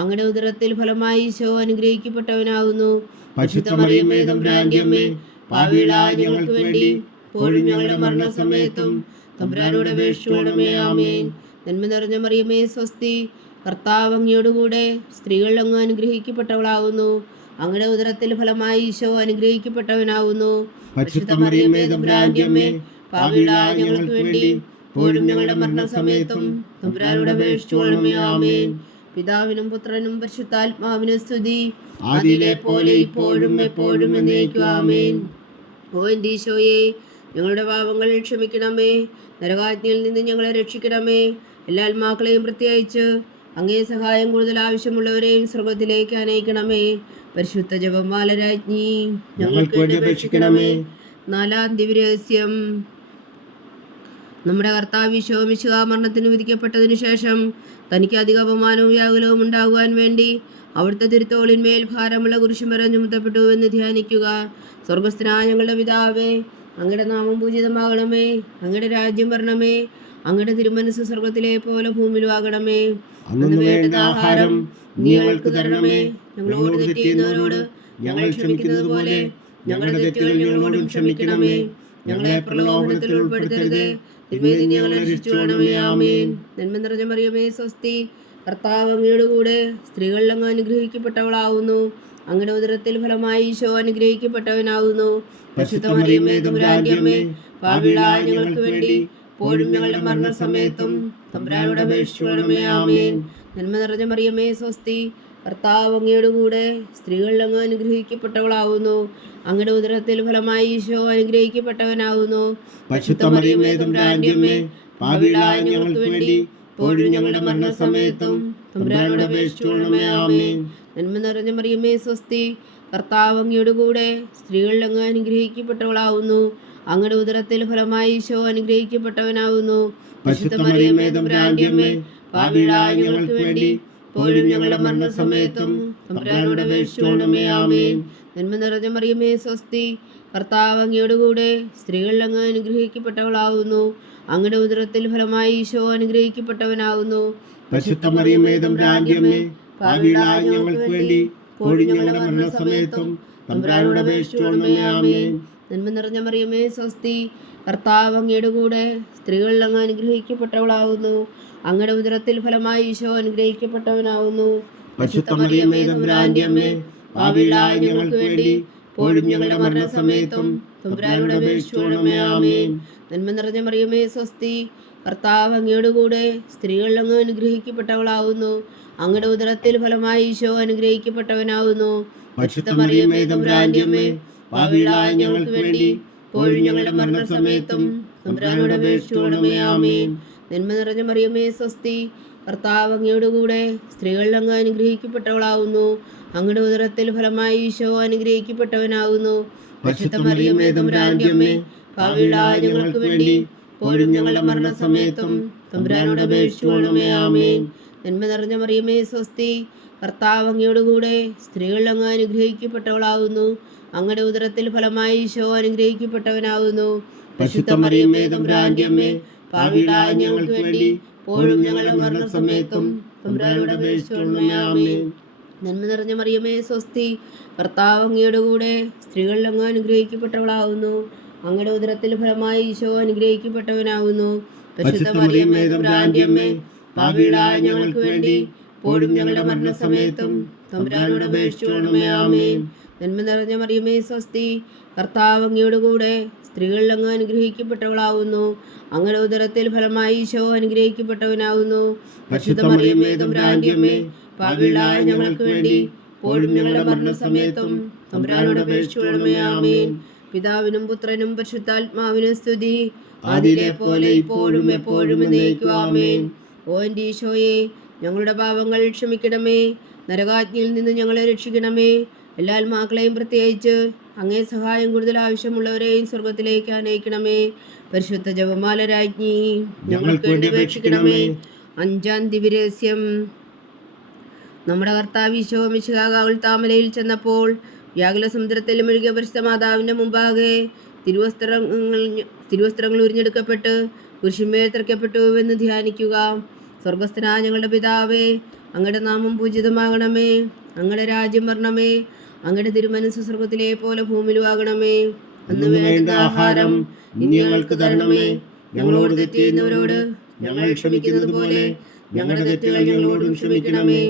അങ്ങയുടെ ഉദരത്തിൽ ഫലമായി ഈശോ അനുഗ്രഹിക്കപ്പെട്ടവനാവുന്നു. പരിശുദ്ധ മറിയമേ തമ്പുരാന്റെ അമ്മേ, പാപികളായ ഞങ്ങൾക്ക് വേണ്ടി ഇപ്പോഴും ഞങ്ങളുടെ മരണസമയത്തും തമ്പുരാനോട് അപേക്ഷിച്ചുകൊള്ളണമേ. ആമേൻ. നന്മ നിറഞ്ഞ മറിയമേ സ്വസ്തി, കർത്താവ് അങ്ങയുടെ കൂടെ സ്ത്രീകളിൽ അങ്ങ് അനുഗ്രഹിക്കപ്പെട്ടവളാവുന്നു. അങ്ങയുടെ ഉദരത്തിൽ ഫലമായി ഈശോ അനുഗ്രഹിക്കപ്പെട്ടവനാവുന്നു. പരിശുദ്ധ മറിയമേ തമ്പുരാന്റെ അമ്മേ, പാപികളായ ഞങ്ങൾക്ക് വേണ്ടി ഇപ്പോഴും ഞങ്ങളുടെ മരണസമയത്തും തമ്പുരാനോട് അപേക്ഷിച്ചുകൊള്ളണമേ. ആമേൻ. പിതാവിനും പുത്രനും പരിശുദ്ധാത്മാവിനും സ്തുതി, ആദിയിലെ പോലെ ഇപ്പോഴും എപ്പോഴും എന്നേക്കും. ആമേൻ. ഓ എൻ്റെ ഈശോയെ, ഞങ്ങളുടെ പാപങ്ങൾ ക്ഷമിക്കണമേ. നരകാഗ്നിയിൽ നിന്ന് ഞങ്ങളെ രക്ഷിക്കണമേ. എല്ലാ ആത്മാക്കളെയും പ്രത്യേകിച്ച് അങ്ങേ സഹായം കൂടുതൽ ആവശ്യമുള്ളവരെയും സ്വർഗത്തിലേക്ക് അനയിക്കണമേ. പരിശുദ്ധ ജപമാല രാജ്ഞി, ഞങ്ങൾക്ക് വേണ്ടി അപേക്ഷിക്കണമേ. നാലാം ദിവ്യരഹസ്യം. നമ്മുടെ കർത്താവ് ഈശോ മിശിഹാ മരണത്തിന് വിധിക്കപ്പെട്ടതിനു ശേഷം തനിക്ക് അധിക അപമാനവും വ്യാകുലവും ഉണ്ടാകുവാൻ വേണ്ടി അവിടുത്തെ തിരുത്തോളിന്മേൽ ഭാരമുള്ള കുരിശുമരം ചുമത്തപ്പെട്ടു എന്ന് ധ്യാനിക്കുക. സ്വർഗസ്ഥനായ ഞങ്ങളുടെ പിതാവേ, അങ്ങയുടെ നാമം പൂജിതമാകണമേ. അങ്ങയുടെ രാജ്യം വരണമേ. അങ്ങയുടെ തിരുമനസ് സ്വർഗത്തിലെ പോലെ ഭൂമിയിലും ആകണമേ. അന്നു വേണ്ട ആഹാരം നീ ഞങ്ങൾക്ക് തരണമേ. ഞങ്ങളോട് തെറ്റ് ചെയ്യുന്നവരോട് ഞങ്ങൾ ക്ഷമിക്കുന്നത് പോലെ ഞങ്ങളുടെ തെറ്റുകൾ ഞങ്ങളോടും ക്ഷമിക്കണമേ. ഞങ്ങളെ പ്രലോഭനത്തിൽ ഉൾപ്പെടുത്തരുത്, തിന്മയിൽ നിന്ന് ഞങ്ങളെ രക്ഷിച്ചുകൊള്ളണമേ. ആമേൻ. നന്മ നിറഞ്ഞ മറിയമേ സ്വസ്തി, കർത്താവ് അങ്ങയുടെ കൂടെ സ്ത്രീകളിൽ അങ്ങ് അനുഗ്രഹിക്കപ്പെട്ടവളാവുന്നു. അങ്ങയുടെ ഉദരത്തിൽ ഫലമായി ഈശോ അനുഗ്രഹിക്കപ്പെട്ടവനാവുന്നു. പരിശുദ്ധ മറിയമേ തമ്പുരാന്റെ അമ്മേ, പാപികളായ ഞങ്ങൾക്ക് വേണ്ടി ഇപ്പോഴും ഞങ്ങളുടെ മരണസമയത്തും തമ്പുരാനോട് അപേക്ഷിച്ചുകൊള്ളണമേ. ആമേൻ. നന്മ നിറഞ്ഞ മറിയമേ സ്വസ്തി, കർത്താവ് അങ്ങയുടെ കൂടെ സ്ത്രീകളിൽ അങ്ങ് അനുഗ്രഹിക്കപ്പെട്ടവളാവുന്നു. അങ്ങയുടെ ഉദരത്തിൽ ഫലമായി ഈശോ അനുഗ്രഹിക്കപ്പെട്ടവനാവുന്നു. പരിശുദ്ധ മറിയമേ തമ്പുരാന്റെ അമ്മേ, പാപികളായ ഞങ്ങൾക്ക് വേണ്ടി ഇപ്പോഴും ഞങ്ങളുടെ മരണസമയത്തും തമ്പുരാനോട് അപേക്ഷിച്ചുകൊള്ളണമേ. ആമേൻ. നന്മ നിറഞ്ഞ മറിയമേ സ്വസ്തി, കർത്താവ് അങ്ങയുടെ കൂടെ സ്ത്രീകളിൽ അങ്ങ് അനുഗ്രഹിക്കപ്പെട്ടവളാവുന്നു. അങ്ങയുടെ ഉദരത്തിൽ ഫലമായി ഈശോ അനുഗ്രഹിക്കപ്പെട്ടവനാവുന്നു. പരിശുദ്ധ മറിയമേ തമ്പുരാന്റെ അമ്മേ, പാപികളായ ഞങ്ങൾക്ക് വേണ്ടി ഇപ്പോഴും ഞങ്ങളുടെ മരണസമയത്തും തമ്പുരാനോട് അപേക്ഷിച്ചുകൊള്ളണമേ. ആമേൻ. നന്മ നിറഞ്ഞ മറിയമേ സ്വസ്തി, കർത്താവ് അങ്ങയുടെ കൂടെ സ്ത്രീകളിൽ അങ്ങ് അനുഗ്രഹിക്കപ്പെട്ടവളാവുന്നു. അങ്ങയുടെ ഉദരത്തിൽ ഫലമായി ഈശോ അനുഗ്രഹിക്കപ്പെട്ടവനാവുന്നു. പരിശുദ്ധ മറിയമേ തമ്പുരാന്റെ അമ്മേ, പാപികളായ ഞങ്ങൾക്ക് വേണ്ടി ഇപ്പോഴും ഞങ്ങളുടെ മരണസമയത്തും തമ്പുരാനോട് അപേക്ഷിച്ചുകൊള്ളണമേ. ആമേൻ. നന്മ നിറഞ്ഞ മറിയമേ സ്വസ്തി, കർത്താവ് അങ്ങയുടെ കൂടെ സ്ത്രീകളിൽ അങ്ങ് അനുഗ്രഹിക്കപ്പെട്ടവളാവുന്നു. അങ്ങയുടെ ഉദരത്തിൽ ഫലമായി ഈശോ അനുഗ്രഹിക്കപ്പെട്ടവനാവുന്നു. പരിശുദ്ധ മറിയമേ തമ്പുരാന്റെ അമ്മേ, പാപികളായ ഞങ്ങൾക്ക് വേണ്ടി ഇപ്പോഴും ഞങ്ങളുടെ മരണസമയത്തും തമ്പുരാനോട് അപേക്ഷിച്ചുകൊള്ളണമേ. ആമേൻ. നന്മ നിറഞ്ഞ മറിയമേ സ്വസ്തി, കർത്താവ് അങ്ങയുടെ കൂടെ സ്ത്രീകളിൽ അങ്ങ് അനുഗ്രഹിക്കപ്പെട്ടവളാവുന്നു. അങ്ങയുടെ ഉദരത്തിൽ ഫലമായി ഈശോ അനുഗ്രഹിക്കപ്പെട്ടവനാവുന്നു. പരിശുദ്ധ മറിയമേ തമ്പുരാന്റെ അമ്മേ, പാപികളായ ഞങ്ങൾക്ക് വേണ്ടി ഇപ്പോഴും ഞങ്ങളുടെ മരണസമയത്തും തമ്പുരാനോട് അപേക്ഷിച്ചുകൊള്ളണമേ. ആമേൻ. നന്മ നിറഞ്ഞ മറിയമേ സ്വസ്തി, കർത്താവ് അങ്ങയുടെ കൂടെ സ്ത്രീകളിൽ അങ്ങ് അനുഗ്രഹിക്കപ്പെട്ടവളാവുന്നു. അങ്ങയുടെ ഉദരത്തിൽ ഫലമായി ഈശോ അനുഗ്രഹിക്കപ്പെട്ടവനാവുന്നു. പരിശുദ്ധ മറിയമേ തമ്പുരാന്റെ അമ്മേ, പാപികളായ ഞങ്ങൾക്ക് വേണ്ടി ഇപ്പോഴും ഞങ്ങളുടെ മരണസമയത്തും തമ്പുരാനോട് അപേക്ഷിച്ചുകൊള്ളണമേ. ആമേൻ. നന്മ നിറഞ്ഞ മറിയമേ സ്വസ്തി, കർത്താവ് അങ്ങയുടെ കൂടെ സ്ത്രീകളിൽ അങ്ങ് അനുഗ്രഹിക്കപ്പെട്ടവളാവുന്നു. അങ്ങയുടെ ഉദരത്തിൽ ഫലമായി ഈശോ അനുഗ്രഹിക്കപ്പെട്ടവനാവുന്നു. പരിശുദ്ധ മറിയമേ തമ്പുരാന്റെ അമ്മേ, പാപികളായ ഞങ്ങൾക്ക് വേണ്ടി ഇപ്പോഴും ഞങ്ങളുടെ മരണസമയത്തും തമ്പുരാനോട് അപേക്ഷിച്ചുകൊള്ളണമേ. ആമേൻ. നന്മ നിറഞ്ഞ മറിയമേ സ്വസ്തി, കർത്താവ് അങ്ങയുടെ കൂടെ സ്ത്രീകളിൽ അങ്ങ് അനുഗ്രഹിക്കപ്പെട്ടവളാവുന്നു. അങ്ങയുടെ ഉദരത്തിൽ ഫലമായി ഈശോ അനുഗ്രഹിക്കപ്പെട്ടവനാവുന്നു. പരിശുദ്ധ മറിയമേ തമ്പുരാന്റെ അമ്മേ, പാപികളായ ഞങ്ങൾക്ക് വേണ്ടി ഇപ്പോഴും ഞങ്ങളുടെ മരണസമയത്തും തമ്പുരാനോട് അപേക്ഷിച്ചുകൊള്ളണമേ. ആമേൻ. നന്മ നിറഞ്ഞ മറിയമേ സ്വസ്തി, കർത്താവ് അങ്ങയുടെ കൂടെ സ്ത്രീകളിൽ അങ്ങ് അനുഗ്രഹിക്കപ്പെട്ടവളാവുന്നു. അങ്ങയുടെ ഉദരത്തിൽ ഫലമായി ഈശോ അനുഗ്രഹിക്കപ്പെട്ടവനാവുന്നു. പരിശുദ്ധ മറിയമേ തമ്പുരാന്റെ അമ്മേ, പാപികളായ ഞങ്ങൾക്ക് വേണ്ടി ഇപ്പോഴും ഞങ്ങളുടെ മരണസമയത്തും തമ്പുരാനോട് അപേക്ഷിച്ചുകൊള്ളണമേ. ആമേൻ. പിതാവിനും പുത്രനും പരിശുദ്ധാത്മാവിനും സ്തുതി, ആദിയിലെ പോലെ ഇപ്പോഴും എപ്പോഴും എന്നേക്കും. ആമേൻ. ഓ എൻ്റെ ഈശോയെ, ഞങ്ങളുടെ പാപങ്ങൾ ക്ഷമിക്കണമേ. നരകാജ്ഞയിൽ നിന്ന് ഞങ്ങളെ രക്ഷിക്കണമേ. എല്ലാ ആത്മാക്കളെയും പ്രത്യേകിച്ച് അങ്ങേ സഹായം കൂടുതൽ ആവശ്യമുള്ളവരെയും സ്വർഗത്തിലേക്ക് അനയിക്കണമേ. പരിശുദ്ധ ജപമാല രാജ്ഞി, ഞങ്ങൾക്ക് വേണ്ടി അപേക്ഷിക്കണമേ. 5-ാം ദിവ്യരഹസ്യം. നമ്മുടെ കർത്താവ് ഈശോ മിശിഹാ താമലയിൽ ചെന്നപ്പോൾ വ്യാകുല സമുദ്രത്തിൽ മുഴുകിയ പരിശുദ്ധ മാതാവിൻ്റെ മുമ്പാകെ തിരുവസ്ത്രങ്ങൾ ഉരിഞ്ഞെടുക്കപ്പെട്ട് കുരിശിന്മേൽ തറയ്ക്കപ്പെട്ടു എന്ന് ധ്യാനിക്കുക. സ്വർഗസ്ഥനായ ഞങ്ങളുടെ പിതാവേ, അങ്ങയുടെ നാമം പൂജിതമാകണമേ. അങ്ങയുടെ രാജ്യം വരണമേ. അങ്ങയുടെ തിരുമനസ്സ് സ്വർഗത്തിലെ പോലെ ഭൂമിയിലുമാകണമേ. അന്ന് വേണ്ട ആഹാരം ഇനി ഞങ്ങൾക്ക് തരണമേ. ഞങ്ങളോട് തെറ്റ് ചെയ്യുന്നവരോട് ഞങ്ങൾ ക്ഷമിക്കുന്നത് പോലെ ഞങ്ങളുടെ തെറ്റുകൾ ഞങ്ങളോടും ക്ഷമിക്കണമേ.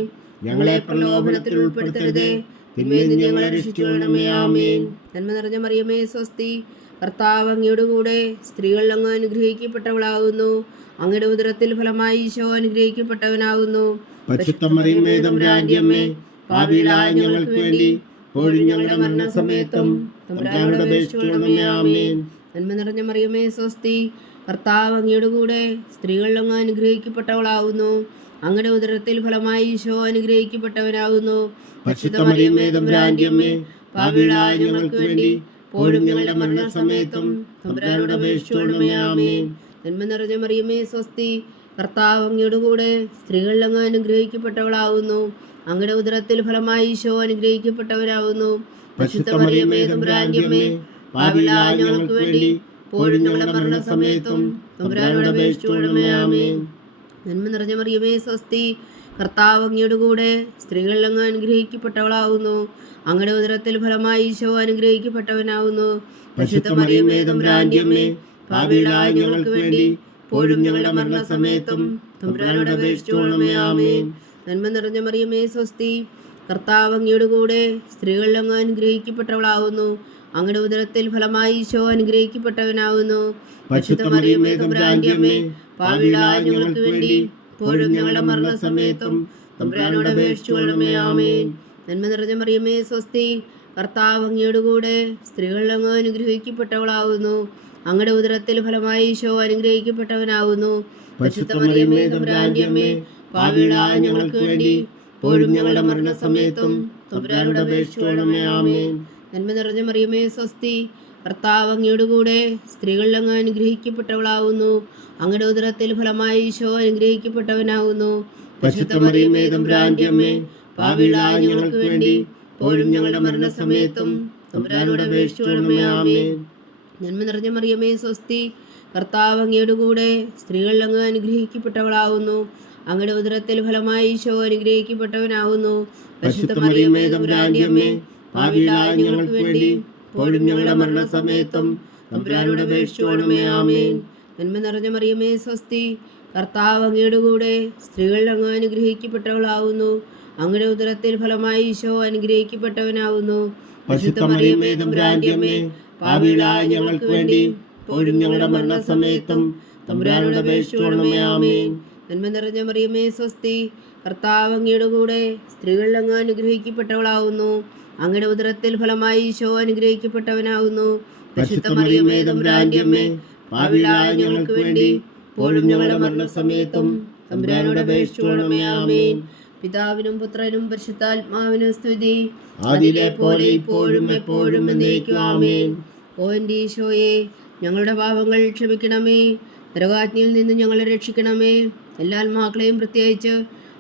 ഞങ്ങളെ പ്രലോഭനത്തിൽ ഉൾപ്പെടുത്തരുതേ, തിന്മയിൽ നിന്ന് ഞങ്ങളെ രക്ഷിച്ചുകൊള്ളണമേ. ആമേൻ. നന്മ നിറഞ്ഞ മറിയമേ സ്വസ്തി, കർത്താവ് അങ്ങയുടെ കൂടെ സ്ത്രീകളിൽ അങ്ങ് അനുഗ്രഹിക്കപ്പെട്ടവളാകുന്നു. അങ്ങയുടെ ഉദരത്തിൽ ഫലമായി ഈശോ അനുഗ്രഹിക്കപ്പെട്ടവനാകുന്നു. പരിശുദ്ധ മറിയമേ തമ്പുരാന്റെ അമ്മേ, പാപികളായ ഞങ്ങൾക്ക് വേണ്ടി ഇപ്പോഴും ഞങ്ങളുടെ മരണസമയത്തും തമ്പുരാനോട് അപേക്ഷിച്ചുകൊള്ളണമേ. ആമേൻ. നന്മ നിറഞ്ഞ മറിയമേ സ്വസ്തി, കർത്താവ് അങ്ങയുടെ കൂടെ സ്ത്രീകളിൽ അങ്ങ് അനുഗ്രഹിക്കപ്പെട്ടവളാകുന്നു. അങ്ങയുടെ ഉദരത്തിൽ ഫലമായി ഈശോ അനുഗ്രഹിക്കപ്പെട്ടവനാകുന്നു. പരിശുദ്ധ മറിയമേ തമ്പുരാന്റെ അമ്മേ, പാപികളായ ഞങ്ങൾക്ക് വേണ്ടി ഇപ്പോഴും ഞങ്ങളുടെ മരണസമയത്തും തമ്പുരാനോട് അപേക്ഷിച്ചുകൊള്ളണമേ. ആമേൻ. നന്മ നിറഞ്ഞ മറിയമേ സ്വസ്തി, കർത്താവ് അങ്ങയുടെ കൂടെ സ്ത്രീകളിൽ അങ്ങ് അനുഗ്രഹിക്കപ്പെട്ടവളാകുന്നു. അങ്ങയുടെ ഉദരത്തിൽ ഫലമായി ഈശോ അനുഗ്രഹിക്കപ്പെട്ടവരാകുന്നു. പരിശുദ്ധ മറിയമേ തമ്പുരാന്റെ അമ്മേ, പാപികളായ ഞങ്ങൾക്ക് വേണ്ടി ഇപ്പോഴും ഞങ്ങളുടെ മരണസമയത്തും തമ്പുരാനോട് അപേക്ഷിച്ചുകൊള്ളണമേ. ആമേൻ. നന്മ നിറഞ്ഞ മറിയമേ സ്വസ്തി, കർത്താവ് അങ്ങയുടെ കൂടെ, സ്ത്രീകളിൽ അങ്ങ് അനുഗ്രഹിക്കപ്പെട്ടവളാവുന്നു. അങ്ങയുടെ ഉദരത്തിൽ ഫലമായി ഈശോ അനുഗ്രഹിക്കപ്പെട്ടവനാവുന്നു. പരിശുദ്ധ മറിയമേ തമ്പുരാന്റെ അമ്മേ, പാപികളായ ഞങ്ങൾക്ക് വേണ്ടി ഇപ്പോഴും ഞങ്ങളുടെ മരണസമയത്തും തമ്പുരാനോട് അപേക്ഷിച്ചുകൊള്ളണമേ. ആമേൻ. നന്മ നിറഞ്ഞ മറിയമേ സ്വസ്തി, കർത്താവ് അങ്ങയുടെ കൂടെ, സ്ത്രീകളിൽ അങ്ങ് അനുഗ്രഹിക്കപ്പെട്ടവളാവുന്നു. അങ്ങയുടെ ഉദരത്തിൽ ഫലമായി ഈശോ അനുഗ്രഹിക്കപ്പെട്ടവനാവുന്നു. പരിശുദ്ധ മറിയമേ തമ്പുരാന്റെ അമ്മേ, പാപികളായ ഞങ്ങൾക്ക് വേണ്ടി ഇപ്പോഴും ഞങ്ങളുടെ മരണസമയത്തും തമ്പുരാനോട് അപേക്ഷിച്ചുകൊള്ളണമേ. ആമേൻ. നന്മ നിറഞ്ഞ മറിയമേ സ്വസ്തി, കർത്താവ് അങ്ങയുടെ കൂടെ, സ്ത്രീകളിൽ അങ്ങ് അനുഗ്രഹിക്കപ്പെട്ടവളാവുന്നു. അങ്ങയുടെ ഉദരത്തിൽ ഫലമായി ഈശോ അനുഗ്രഹിക്കപ്പെട്ടവനാവുന്നു. പരിശുദ്ധ മറിയമേ തമ്പുരാന്റെ അമ്മേ, പാപികളായ ഞങ്ങൾക്ക് വേണ്ടി ഇപ്പോഴും ഞങ്ങളുടെ മരണസമയത്തും തമ്പുരാനോട് അപേക്ഷിച്ചുകൊള്ളണമേ. ആമേൻ. നന്മ നിറഞ്ഞ മറിയമേ സ്വസ്തി, കർത്താവ് അങ്ങയുടെ കൂടെ, സ്ത്രീകളിൽ അങ്ങ് അനുഗ്രഹിക്കപ്പെട്ടവളാവുന്നു. അങ്ങയുടെ ഉദരത്തിൽ ഫലമായി ഈശോ അനുഗ്രഹിക്കപ്പെട്ടവനാവുന്നു. പരിശുദ്ധ മറിയമേ തമ്പുരാന്റെ അമ്മേ, പാപികളായ ഞങ്ങൾക്ക് വേണ്ടി ഇപ്പോഴും ഞങ്ങളുടെ മരണസമയത്തും തമ്പുരാനോട് അപേക്ഷിച്ചുകൊള്ളണമേ. ആമേൻ. നന്മ നിറഞ്ഞ മറിയമേ സ്വസ്തി, കർത്താവ് അങ്ങയുടെ കൂടെ, സ്ത്രീകളിൽ അങ്ങ് അനുഗ്രഹിക്കപ്പെട്ടവളാവുന്നു. അങ്ങയുടെ ഉദരത്തിൽ ഫലമായി ഈശോ അനുഗ്രഹിക്കപ്പെട്ടവനാവുന്നു. പരിശുദ്ധ മറിയമേ തമ്പുരാന്റെ അമ്മേ, പാപികളായ ഞങ്ങൾക്ക് വേണ്ടി ഇപ്പോഴും ഞങ്ങളുടെ മരണസമയത്തും തമ്പുരാനോട് അപേക്ഷിച്ചുകൊള്ളണമേ. ആമേൻ. നന്മ നിറഞ്ഞ മറിയമേ സ്വസ്തി, കർത്താവ് അങ്ങയുടെ കൂടെ, സ്ത്രീകളിൽ അങ്ങ് അനുഗ്രഹിക്കപ്പെട്ടവളാവുന്നു. അങ്ങയുടെ ഉദരത്തിൽ ഫലമായി ഈശോ അനുഗ്രഹിക്കപ്പെട്ടവനാവുന്നു. പരിശുദ്ധ മറിയമേ തമ്പുരാന്റെ അമ്മേ, പാപികളായ ഞങ്ങൾക്ക് വേണ്ടി ഇപ്പോഴും ഞങ്ങളുടെ മരണസമയത്തും തമ്പുരാനോട് അപേക്ഷിച്ചുകൊള്ളണമേ. ആമേൻ. നന്മ നിറഞ്ഞ മറിയമേ സ്വസ്തി, കർത്താവ് അങ്ങയുടെ കൂടെ, സ്ത്രീകളിൽ അങ്ങ് അനുഗ്രഹിക്കപ്പെട്ടവളാവുന്നു. അങ്ങയുടെ ഉദരത്തിൽ ഫലമായി ഈശോ അനുഗ്രഹിക്കപ്പെട്ടവനാവുന്നു. പരിശുദ്ധ മറിയമേ തമ്പുരാന്റെ അമ്മേ, പാപികളായ ഞങ്ങൾക്ക് വേണ്ടി ഇപ്പോഴും ഞങ്ങളുടെ മരണസമയത്തും തമ്പുരാനോട് അപേക്ഷിച്ചുകൊള്ളണമേ. ആമേൻ. പിതാവിനും പുത്രനും പരിശുദ്ധാത്മാവിനും സ്തുതി, ആദിയിലെ പോലെ ഇപ്പോഴും എപ്പോഴും എന്നേക്കും. ആമേൻ. ഓ എൻ്റെ ഈശോയെ, ഞങ്ങളുടെ പാപങ്ങൾ ക്ഷമിക്കണമേ. നരകാജ്ഞയിൽ നിന്ന് ഞങ്ങളെ രക്ഷിക്കണമേ. എല്ലാ ആത്മാക്കളെയും പ്രത്യേകിച്ച്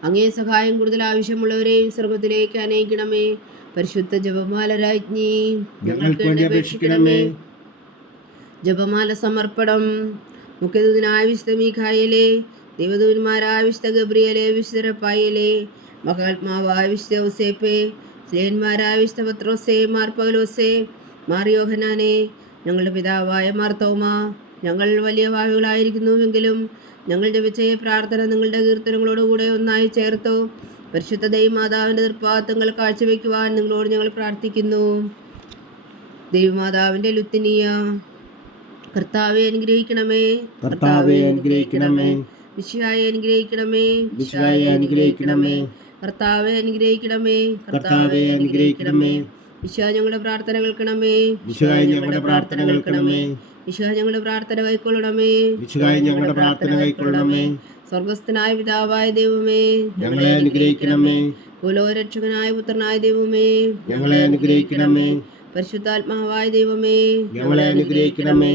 അങ്ങേ സഹായം കൂടുതൽ ആവശ്യമുള്ളവരെയും സ്വർഗത്തിലേക്ക് അനയിക്കണമേ. പരിശുദ്ധ ജപമാല രാജ്ഞി, ഞങ്ങൾക്ക് വേണ്ടി അപേക്ഷിക്കണമേ. ജപമാല സമർപ്പണം. മുഖ്യദൂതനായ വിശുദ്ധ മീഖായേലേ, ദൈവദൂതന്മാരായ വിശുദ്ധ ഗബ്രിയേലേ, വിശുദ്ധ റഫായേലേ, മഹാത്മാവായ വിശുദ്ധ ഔസേപ്പേ, സ്ലേഹന്മാരായ വിശുദ്ധ പത്രോസേ, മാർ പൗലോസേ, മാർ യോഹന്നാനേ, ഞങ്ങളുടെ പിതാവായ മാർ തോമാ, ഞങ്ങൾ വലിയ പാപികളായിരിക്കുന്നുവെങ്കിലും ഞങ്ങൾ ജപിച്ച ഈ പ്രാർത്ഥന നിങ്ങളുടെ കീർത്തനങ്ങളോടുകൂടെ ഒന്നായി ചേർത്തു പരിശുദ്ധ ദൈവമാതാവിൻ്റെ തൃപ്പാദങ്ങൾ കാഴ്ചവെക്കുവാൻ നിങ്ങളോട് ഞങ്ങൾ പ്രാർത്ഥിക്കുന്നു. ദൈവമാതാവിൻ്റെ ലുത്തിനിയ. കർത്താവെ അനുഗ്രഹിക്കണമേ. കർത്താവെ അനുഗ്രഹിക്കണമേ. മിശിഹായെ അനുഗ്രഹിക്കണമേ. മിശിഹായെ അനുഗ്രഹിക്കണമേ. കർത്താവെ അനുഗ്രഹിക്കണമേ. കർത്താവെ അനുഗ്രഹിക്കണമേ. മിശിഹാ ഞങ്ങളുടെ പ്രാർത്ഥന കേൾക്കണമേ. മിശിഹായെ ഞങ്ങളുടെ പ്രാർത്ഥന കേൾക്കണമേ. മിശിഹാ ഞങ്ങളുടെ പ്രാർത്ഥന കൈക്കൊള്ളണമേ. മിശിഹായെ ഞങ്ങളുടെ പ്രാർത്ഥന കൈക്കൊള്ളണമേ. സ്വർഗസ്ഥനായ പിതാവായ ദൈവമേ, ഞങ്ങളെ അനുഗ്രഹിക്കണമേ. ഭൂലോകരക്ഷകനായ പുത്രനായ ദൈവമേ, ഞങ്ങളെ അനുഗ്രഹിക്കണമേ. പരിശുദ്ധാത്മാവായ ദൈവമേ, ഞങ്ങളെ അനുഗ്രഹിക്കണമേ.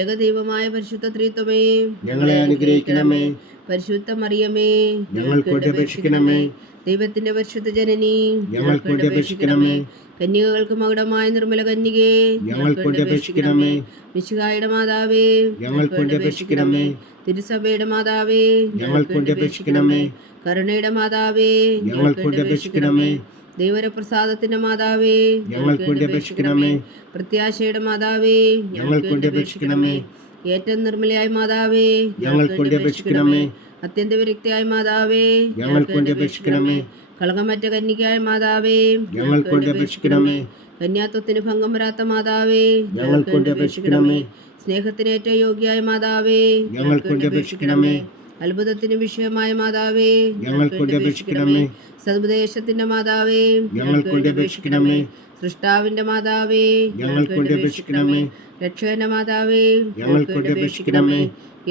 ഏകദൈവമായ പരിശുദ്ധ ത്രിത്വമേ, ഞങ്ങളെ അനുഗ്രഹിക്കണമേ. പരിശുദ്ധ മറിയമേ, ഞങ്ങൾക്ക് വേണ്ടി അപേക്ഷിക്കണമേ. ദൈവത്തിന്റെ പരിശുദ്ധ ജനനി, ഞങ്ങൾക്ക് വേണ്ടി അപേക്ഷിക്കണമേ. കന്യകൾക്ക് മകുടമായ നിർമ്മല കന്യകേ, ഞങ്ങൾക്ക് വേണ്ടി അപേക്ഷിക്കണമേ. മിശിഹായുടെ മാതാവേ, ഞങ്ങൾക്ക് വേണ്ടി അപേക്ഷിക്കണമേ. തിരുസഭയുടെ മാതാവേ, ഞങ്ങൾക്ക് വേണ്ടി അപേക്ഷിക്കണമേ. കരുണയുടെ മാതാവേ, ഞങ്ങൾക്ക് വേണ്ടി അപേക്ഷിക്കണമേ. ദൈവപ്രസാദത്തിന്റെ മാതാവേ, ഞങ്ങൾക്ക് വേണ്ടി അപേക്ഷിക്കണമേ. പ്രത്യാശയുടെ മാതാവേ, ഞങ്ങൾക്ക് വേണ്ടി അപേക്ഷിക്കണമേ. ഏറ്റവും നിർമ്മലയായ മാതാവേ, ഞങ്ങൾക്ക് വേണ്ടി അപേക്ഷിക്കണമേ. അത്യന്ത വിരക്തിയായ മാതാവേ, ഞങ്ങൾക്ക് വേണ്ടി അപേക്ഷിക്കണമേ. കളങ്കമറ്റ കന്യകയായ മാതാവേ, ഞങ്ങൾക്ക് വേണ്ടി അപേക്ഷിക്കണമേ. കന്യാത്വത്തിന് ഭംഗം വരാത്ത മാതാവേ, ഞങ്ങൾക്ക് വേണ്ടി അപേക്ഷിക്കണമേ. സ്നേഹത്തിന് ഏറ്റവും യോഗ്യയായ മാതാവേ, ഞങ്ങൾക്ക് വേണ്ടി അപേക്ഷിക്കണമേ. അത്ഭുതത്തിന് വിഷയമായ മാതാവേ, ഞങ്ങൾക്ക് വേണ്ടി അപേക്ഷിക്കണമേ. സതുപദേശത്തിന്റെ മാതാവേ, ഞങ്ങൾക്ക് വേണ്ടി അപേക്ഷിക്കണമേ. സൃഷ്ടാവിന്റെ മാതാവേ, ഞങ്ങൾക്ക് വേണ്ടി അപേക്ഷിക്കണമേ. രക്ഷകന്റെ മാതാവേ, ഞങ്ങൾക്ക് വേണ്ടി അപേക്ഷിക്കണമേ.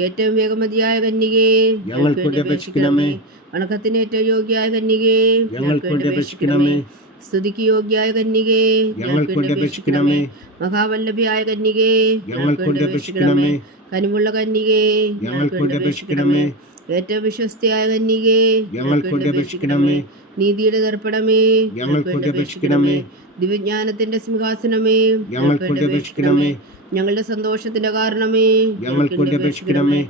ഏറ്റവും വേഗമതിയായ കന്യകേ, ഞങ്ങൾക്ക് വേണ്ടി അപേക്ഷിക്കണമേ. വണക്കത്തിന് ഏറ്റവും യോഗ്യയായ കന്യകേ, ഞങ്ങൾക്ക് വേണ്ടി അപേക്ഷിക്കണമേ. സ്തുതിക്ക് യോഗ്യയായ കന്യകേ, ഞങ്ങൾക്ക് വേണ്ടി അപേക്ഷിക്കണമേ. മഹാവല്ലഭിയായ കന്യകേ, ഞങ്ങൾക്ക് വേണ്ടി അപേക്ഷിക്കണമേ. കനിവുള്ള കന്യകേ, ഞങ്ങൾക്ക് വേണ്ടി അപേക്ഷിക്കണമേ. ഏറ്റവും വിശ്വസ്തയായ കന്യകേ, ഞങ്ങൾക്ക് വേണ്ടി അപേക്ഷിക്കണമേ. നീതിയുടെ ദർപ്പണമേ, ഞങ്ങൾക്ക് വേണ്ടി അപേക്ഷിക്കണമേ. ദിവ്യജ്ഞാനത്തിന്റെ സിംഹാസനമേ, ഞങ്ങൾക്ക് വേണ്ടി അപേക്ഷിക്കണമേ. ഞങ്ങളുടെ സന്തോഷത്തിന്റെ കാരണമേ, ഞങ്ങൾക്ക് വേണ്ടി അപേക്ഷിക്കണമേ.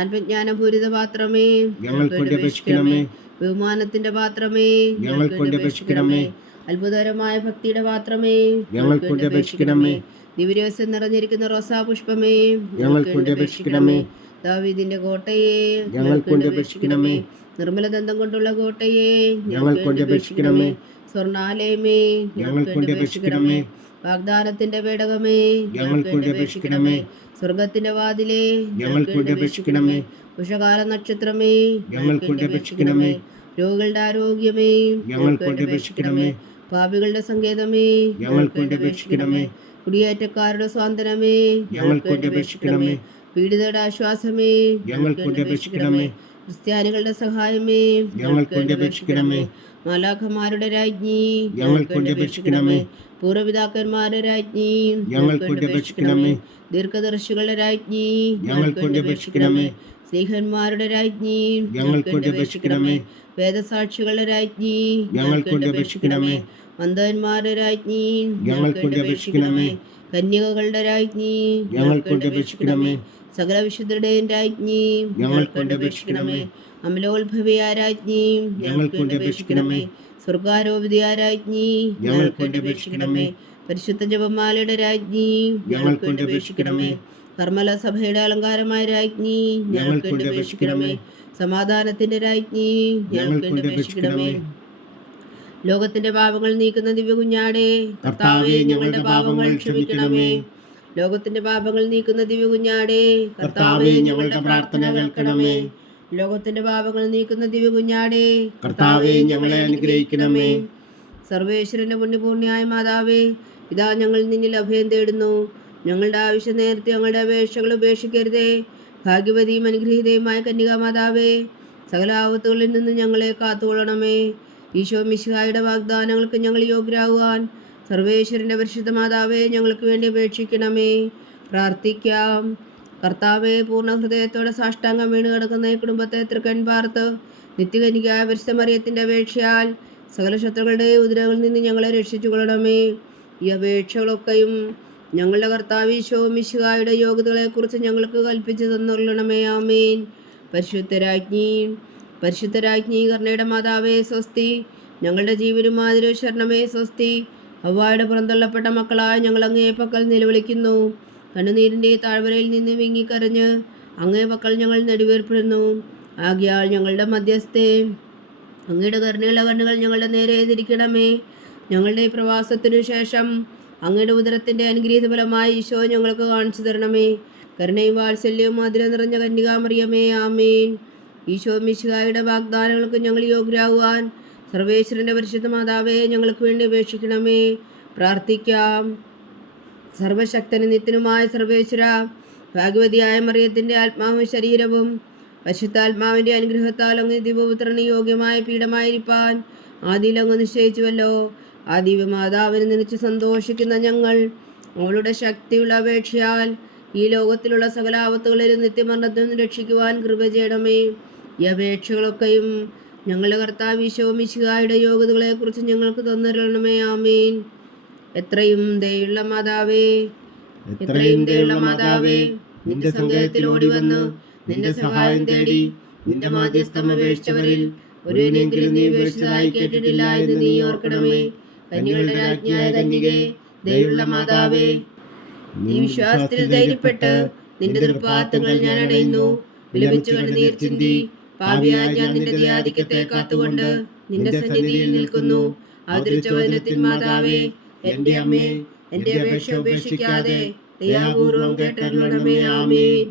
ആത്മജ്ഞാനപൂരിത പാത്രമേ, ഞങ്ങൾക്ക് വേണ്ടി അപേക്ഷിക്കണമേ. ബഹുമാനത്തിന്റെ പാത്രമേ, ഞങ്ങൾക്ക് വേണ്ടി അപേക്ഷിക്കണമേ. അത്ഭുതകരമായ ഭക്തിയുടെ പാത്രമേ, ഞങ്ങൾക്ക് വേണ്ടി അപേക്ഷിക്കണമേ. ദിവ്യരഹസ്യം നിറഞ്ഞിരിക്കുന്ന റോസാ പുഷ്പമേ, ഞങ്ങൾക്ക് വേണ്ടി അപേക്ഷിക്കണമേ. ദാവീദിന്റെ കോട്ടയെ, ഞങ്ങൾക്ക് വേണ്ടി അപേക്ഷിക്കണമേ. നിർമ്മല ദന്തം കൊണ്ടുള്ള കോട്ടയെ, ഞങ്ങൾക്ക് വേണ്ടി അപേക്ഷിക്കണമേ. സ്വർണാലയമേ, ഞങ്ങൾക്ക് വേണ്ടി അപേക്ഷിക്കണമേ. വാഗ്ദാനത്തിന്റെ പേടകമേ, ഞങ്ങൾക്ക് വേണ്ടി അപേക്ഷിക്കണമേ. സ്വർഗത്തിന്റെ വാതിലേ, ഞങ്ങൾക്ക് വേണ്ടി അപേക്ഷിക്കണമേ. ഉഷകാല നക്ഷത്രമേ, ഞങ്ങൾക്ക് വേണ്ടി അപേക്ഷിക്കണമേ. രോഗികളുടെ ആരോഗ്യമേ, ഞങ്ങൾക്ക് വേണ്ടി അപേക്ഷിക്കണമേ. പാപികളുടെ സങ്കേതമേ, ഞങ്ങൾക്ക് വേണ്ടി അപേക്ഷിക്കണമേ. കുടിയേറ്റക്കാരുടെ സ്വാതന്ത്ര്യമേ, ഞങ്ങൾക്ക് വേണ്ടി അപേക്ഷിക്കണമേ. പീഡിതരുടെ ആശ്വാസമേ, ഞങ്ങൾക്ക് വേണ്ടി അപേക്ഷിക്കണമേ. ക്രിസ്ത്യാനികളുടെ സഹായമേ, ഞങ്ങൾക്ക് വേണ്ടി അപേക്ഷിക്കണമേ. മാലാഖമാരുടെ രാജ്ഞി, ഞങ്ങൾക്ക് വേണ്ടി അപേക്ഷിക്കണമേ. പൂർവ്വപിതാക്കന്മാരുടെ രാജ്ഞി, ഞങ്ങൾക്ക് വേണ്ടി അപേക്ഷിക്കണമേ. ദീർഘദർശികളുടെ രാജ്ഞി, ഞങ്ങൾക്ക് വേണ്ടി അപേക്ഷിക്കണമേ. സ്നേഹന്മാരുടെ രാജ്ഞി, ഞങ്ങൾക്ക് വേണ്ടി അപേക്ഷിക്കണമേ. വേദസാക്ഷികളുടെ രാജ്ഞി, ഞങ്ങൾക്ക് വേണ്ടി അപേക്ഷിക്കണമേ. മന്ദന്മാരുടെ രാജ്ഞി, ഞങ്ങൾക്ക് വേണ്ടി അപേക്ഷിക്കണമേ. കന്യകകളുടെ രാജ്ഞി, ഞങ്ങൾക്ക് വേണ്ടി അപേക്ഷിക്കണമേ. സകല വിശുദ്ധരുടെയും രാജ്ഞി, ഞങ്ങൾക്ക് വേണ്ടി അപേക്ഷിക്കണമേ. അമലോത്ഭവിയ രാജ്ഞി, ഞങ്ങൾക്ക് വേണ്ടി അപേക്ഷിക്കണമേ. സ്വർഗാരോപിതയ രാജ്ഞി, ഞങ്ങൾക്ക് വേണ്ടി അപേക്ഷിക്കണമേ. പരിശുദ്ധ ജപമാലയുടെ രാജ്ഞി, ഞങ്ങൾക്ക് വേണ്ടി അപേക്ഷിക്കണമേ. കർമ്മല സഭയുടെ അലങ്കാരമായ രാജ്ഞി, ഞങ്ങൾക്ക് വേണ്ടി അപേക്ഷിക്കണമേ. സമാധാനത്തിന്റെ രാജ്ഞി, ഞങ്ങൾക്ക് വേണ്ടി അപേക്ഷിക്കണമേ. ലോകത്തിന്റെ പാപങ്ങൾ നീക്കുന്ന ദിവ്യ കുഞ്ഞാടേ, കർത്താവേ, ഞങ്ങളുടെ പാപങ്ങൾ ക്ഷമിക്കണമേ. ലോകത്തിന്റെ പാപങ്ങൾ നീക്കുന്ന ദിവ്യ കുഞ്ഞാടേ, കർത്താവേ, ഞങ്ങളുടെ പ്രാർത്ഥന കേൾക്കണമേ. ലോകത്തിന്റെ പാപങ്ങൾ നീക്കുന്ന ദിവ്യ കുഞ്ഞാടേ, കർത്താവേ, ഞങ്ങളെ അനുഗ്രഹിക്കണമേ. സർവേശ്വരന്റെ പുണ്യപൂർണ്യായ മാതാവേ, ഇതാ ഞങ്ങൾ നിന്നിൽ അഭയം തേടുന്നു. ഞങ്ങളുടെ ആവശ്യം നേരത്തെ ഞങ്ങളുടെ അപേക്ഷകൾ ഉപേക്ഷിക്കരുതേ. ഭാഗ്യവതിയും അനുഗ്രഹീതയുമായ കന്യകാമാതാവേ, സകല ആപത്തുകളിൽ നിന്ന് ഞങ്ങളെ കാത്തുകൊള്ളണമേ. ഈശോ മിശിഹായുടെ വാഗ്ദാനങ്ങൾക്ക് ഞങ്ങൾ യോഗ്യരാകുവാൻ സർവേശ്വരന്റെ പരിശുദ്ധ മാതാവേ, ഞങ്ങൾക്ക് വേണ്ടി അപേക്ഷിക്കണമേ. പ്രാർത്ഥിക്കാം. കർത്താവെ, പൂർണ്ണ ഹൃദയത്തോടെ സാഷ്ടാംഗം വീണ് കിടക്കുന്ന ഈ കുടുംബത്തെ തൃക്കൺ പാർത്ത് നിത്യകന്യകയായ പരിശുദ്ധ മറിയത്തിന്റെ അപേക്ഷയാൽ സകല ശത്രുക്കളുടെ ഉദരങ്ങളിൽ നിന്ന് ഞങ്ങളെ രക്ഷിച്ചു കൊള്ളണമേ. ഈ അപേക്ഷകളൊക്കെയും ഞങ്ങളുടെ കർത്താവ് ഈശോ മിശിഹായുടെ യോഗ്യതകളെക്കുറിച്ച് ഞങ്ങൾക്ക് കൽപ്പിച്ചു തന്നുകൊള്ളണമേ. ആമേൻ. പരിശുദ്ധരാജ്ഞി കർണയുടെ മാതാവേ സ്വസ്തി. ഞങ്ങളുടെ ജീവനും മാതിരി ശരണമേ സ്വസ്തി. ഹവ്വായുടെ പുറന്തള്ളപ്പെട്ട മക്കളായ ഞങ്ങൾ അങ്ങേ പക്കൽ നിലവിളിക്കുന്നു. കണ്ണുനീരിൻ്റെ താഴ്വരയിൽ നിന്ന് വിങ്ങിക്കരഞ്ഞ് അങ്ങേ പക്കൽ ഞങ്ങൾ നെടുവേർപ്പെടുന്നു. ആകയാൽ ഞങ്ങളുടെ മധ്യസ്ഥേ, അങ്ങയുടെ കരുണയുള്ള കണ്ണുകൾ ഞങ്ങളുടെ നേരെ തിരിക്കണമേ. ഞങ്ങളുടെ ഈ പ്രവാസത്തിനു ശേഷം അങ്ങയുടെ ഉദരത്തിൻ്റെ അനുഗ്രഹീത ഫലമായി ഈശോ ഞങ്ങൾക്ക് കാണിച്ചു തരണമേ. കരുണയും വാത്സല്യവും മധുരം നിറഞ്ഞ കന്യകാമറിയമേ, ആമേൻ. ഈശോ മിശിഹായുടെ വാഗ്ദാനങ്ങൾക്ക് ഞങ്ങൾ യോഗ്യരാകുവാൻ സർവേശ്വരൻ്റെ പരിശുദ്ധ മാതാവേ, ഞങ്ങൾക്ക് വേണ്ടി അപേക്ഷിക്കണമേ. പ്രാർത്ഥിക്കാം. സർവശക്തനും നിത്യനുമായ സർവേശ്വര, ഭാഗ്യവതിയായ മറിയത്തിൻ്റെ ആത്മാവും ശരീരവും പരിശുദ്ധാത്മാവിൻ്റെ അനുഗ്രഹത്താൽ അങ്ങ് ദിവപുത്രന് യോഗ്യമായ പീഠമായിരിക്കാൻ ആദിയിൽ അങ്ങ് നിശ്ചയിച്ചുവല്ലോ. ആ ദിവ്യമാതാവിനെ നനച്ച് സന്തോഷിക്കുന്ന ഞങ്ങൾ അവളുടെ ശക്തിയുള്ള അപേക്ഷയാൽ ഈ ലോകത്തിലുള്ള സകല ആപത്തുകളിലും നിത്യമരണത്തിൽ നിന്ന് രക്ഷിക്കുവാൻ കൃപ ചെയ്യണമേ. ഈ അപേക്ഷകളൊക്കെയും ഞങ്ങളുടെ കർത്താവ് ഈശോ മിശിഹായുടെ യോഗ്യതകളെക്കുറിച്ച് ഞങ്ങൾക്ക് തന്നിരണമേ. ആമേൻ. എത്രയും ദയുള്ള മാതാവേ, നിന്റെ സങ്കേതത്തിൽ ഓടിവന്ന് നിന്റെ സഹായം തേടി നിന്റെ മാധ്യസ്ഥം അപേക്ഷിച്ചവരിൽ ഒരുവനെങ്കിലും നീ ഉപേക്ഷിച്ചതായി കേട്ടിട്ടില്ല എന്ന് നീ ഓർക്കണമേ. കന്യകളുടെ രാജ്ഞിയായ കന്യകേ, ദയുള്ള മാതാവേ, നീ വിശ്വാസത്തിൽ ധൈര്യപ്പെട്ട് നിന്റെ തൃപ്പാദങ്ങളിൽ ഞാൻ അടയുന്നു. വിലപിച്ചു കണ്ണുനീർ ചിന്തി പാപിയായ ഞാൻ നിന്റെ ദയാധിക്യത്തെ കാത്തുകൊണ്ട് നിന്റെ സന്നിധിയിൽ നിൽക്കുന്നു. ആദരിച്ച വചനത്തിൻ മാതാവേ, എന്റെ അമ്മേ, എന്റെ അപേക്ഷ ഉപേക്ഷിക്കാതെ ദയാപൂർവം കേട്ടരുളണമേ. ആമേൻ.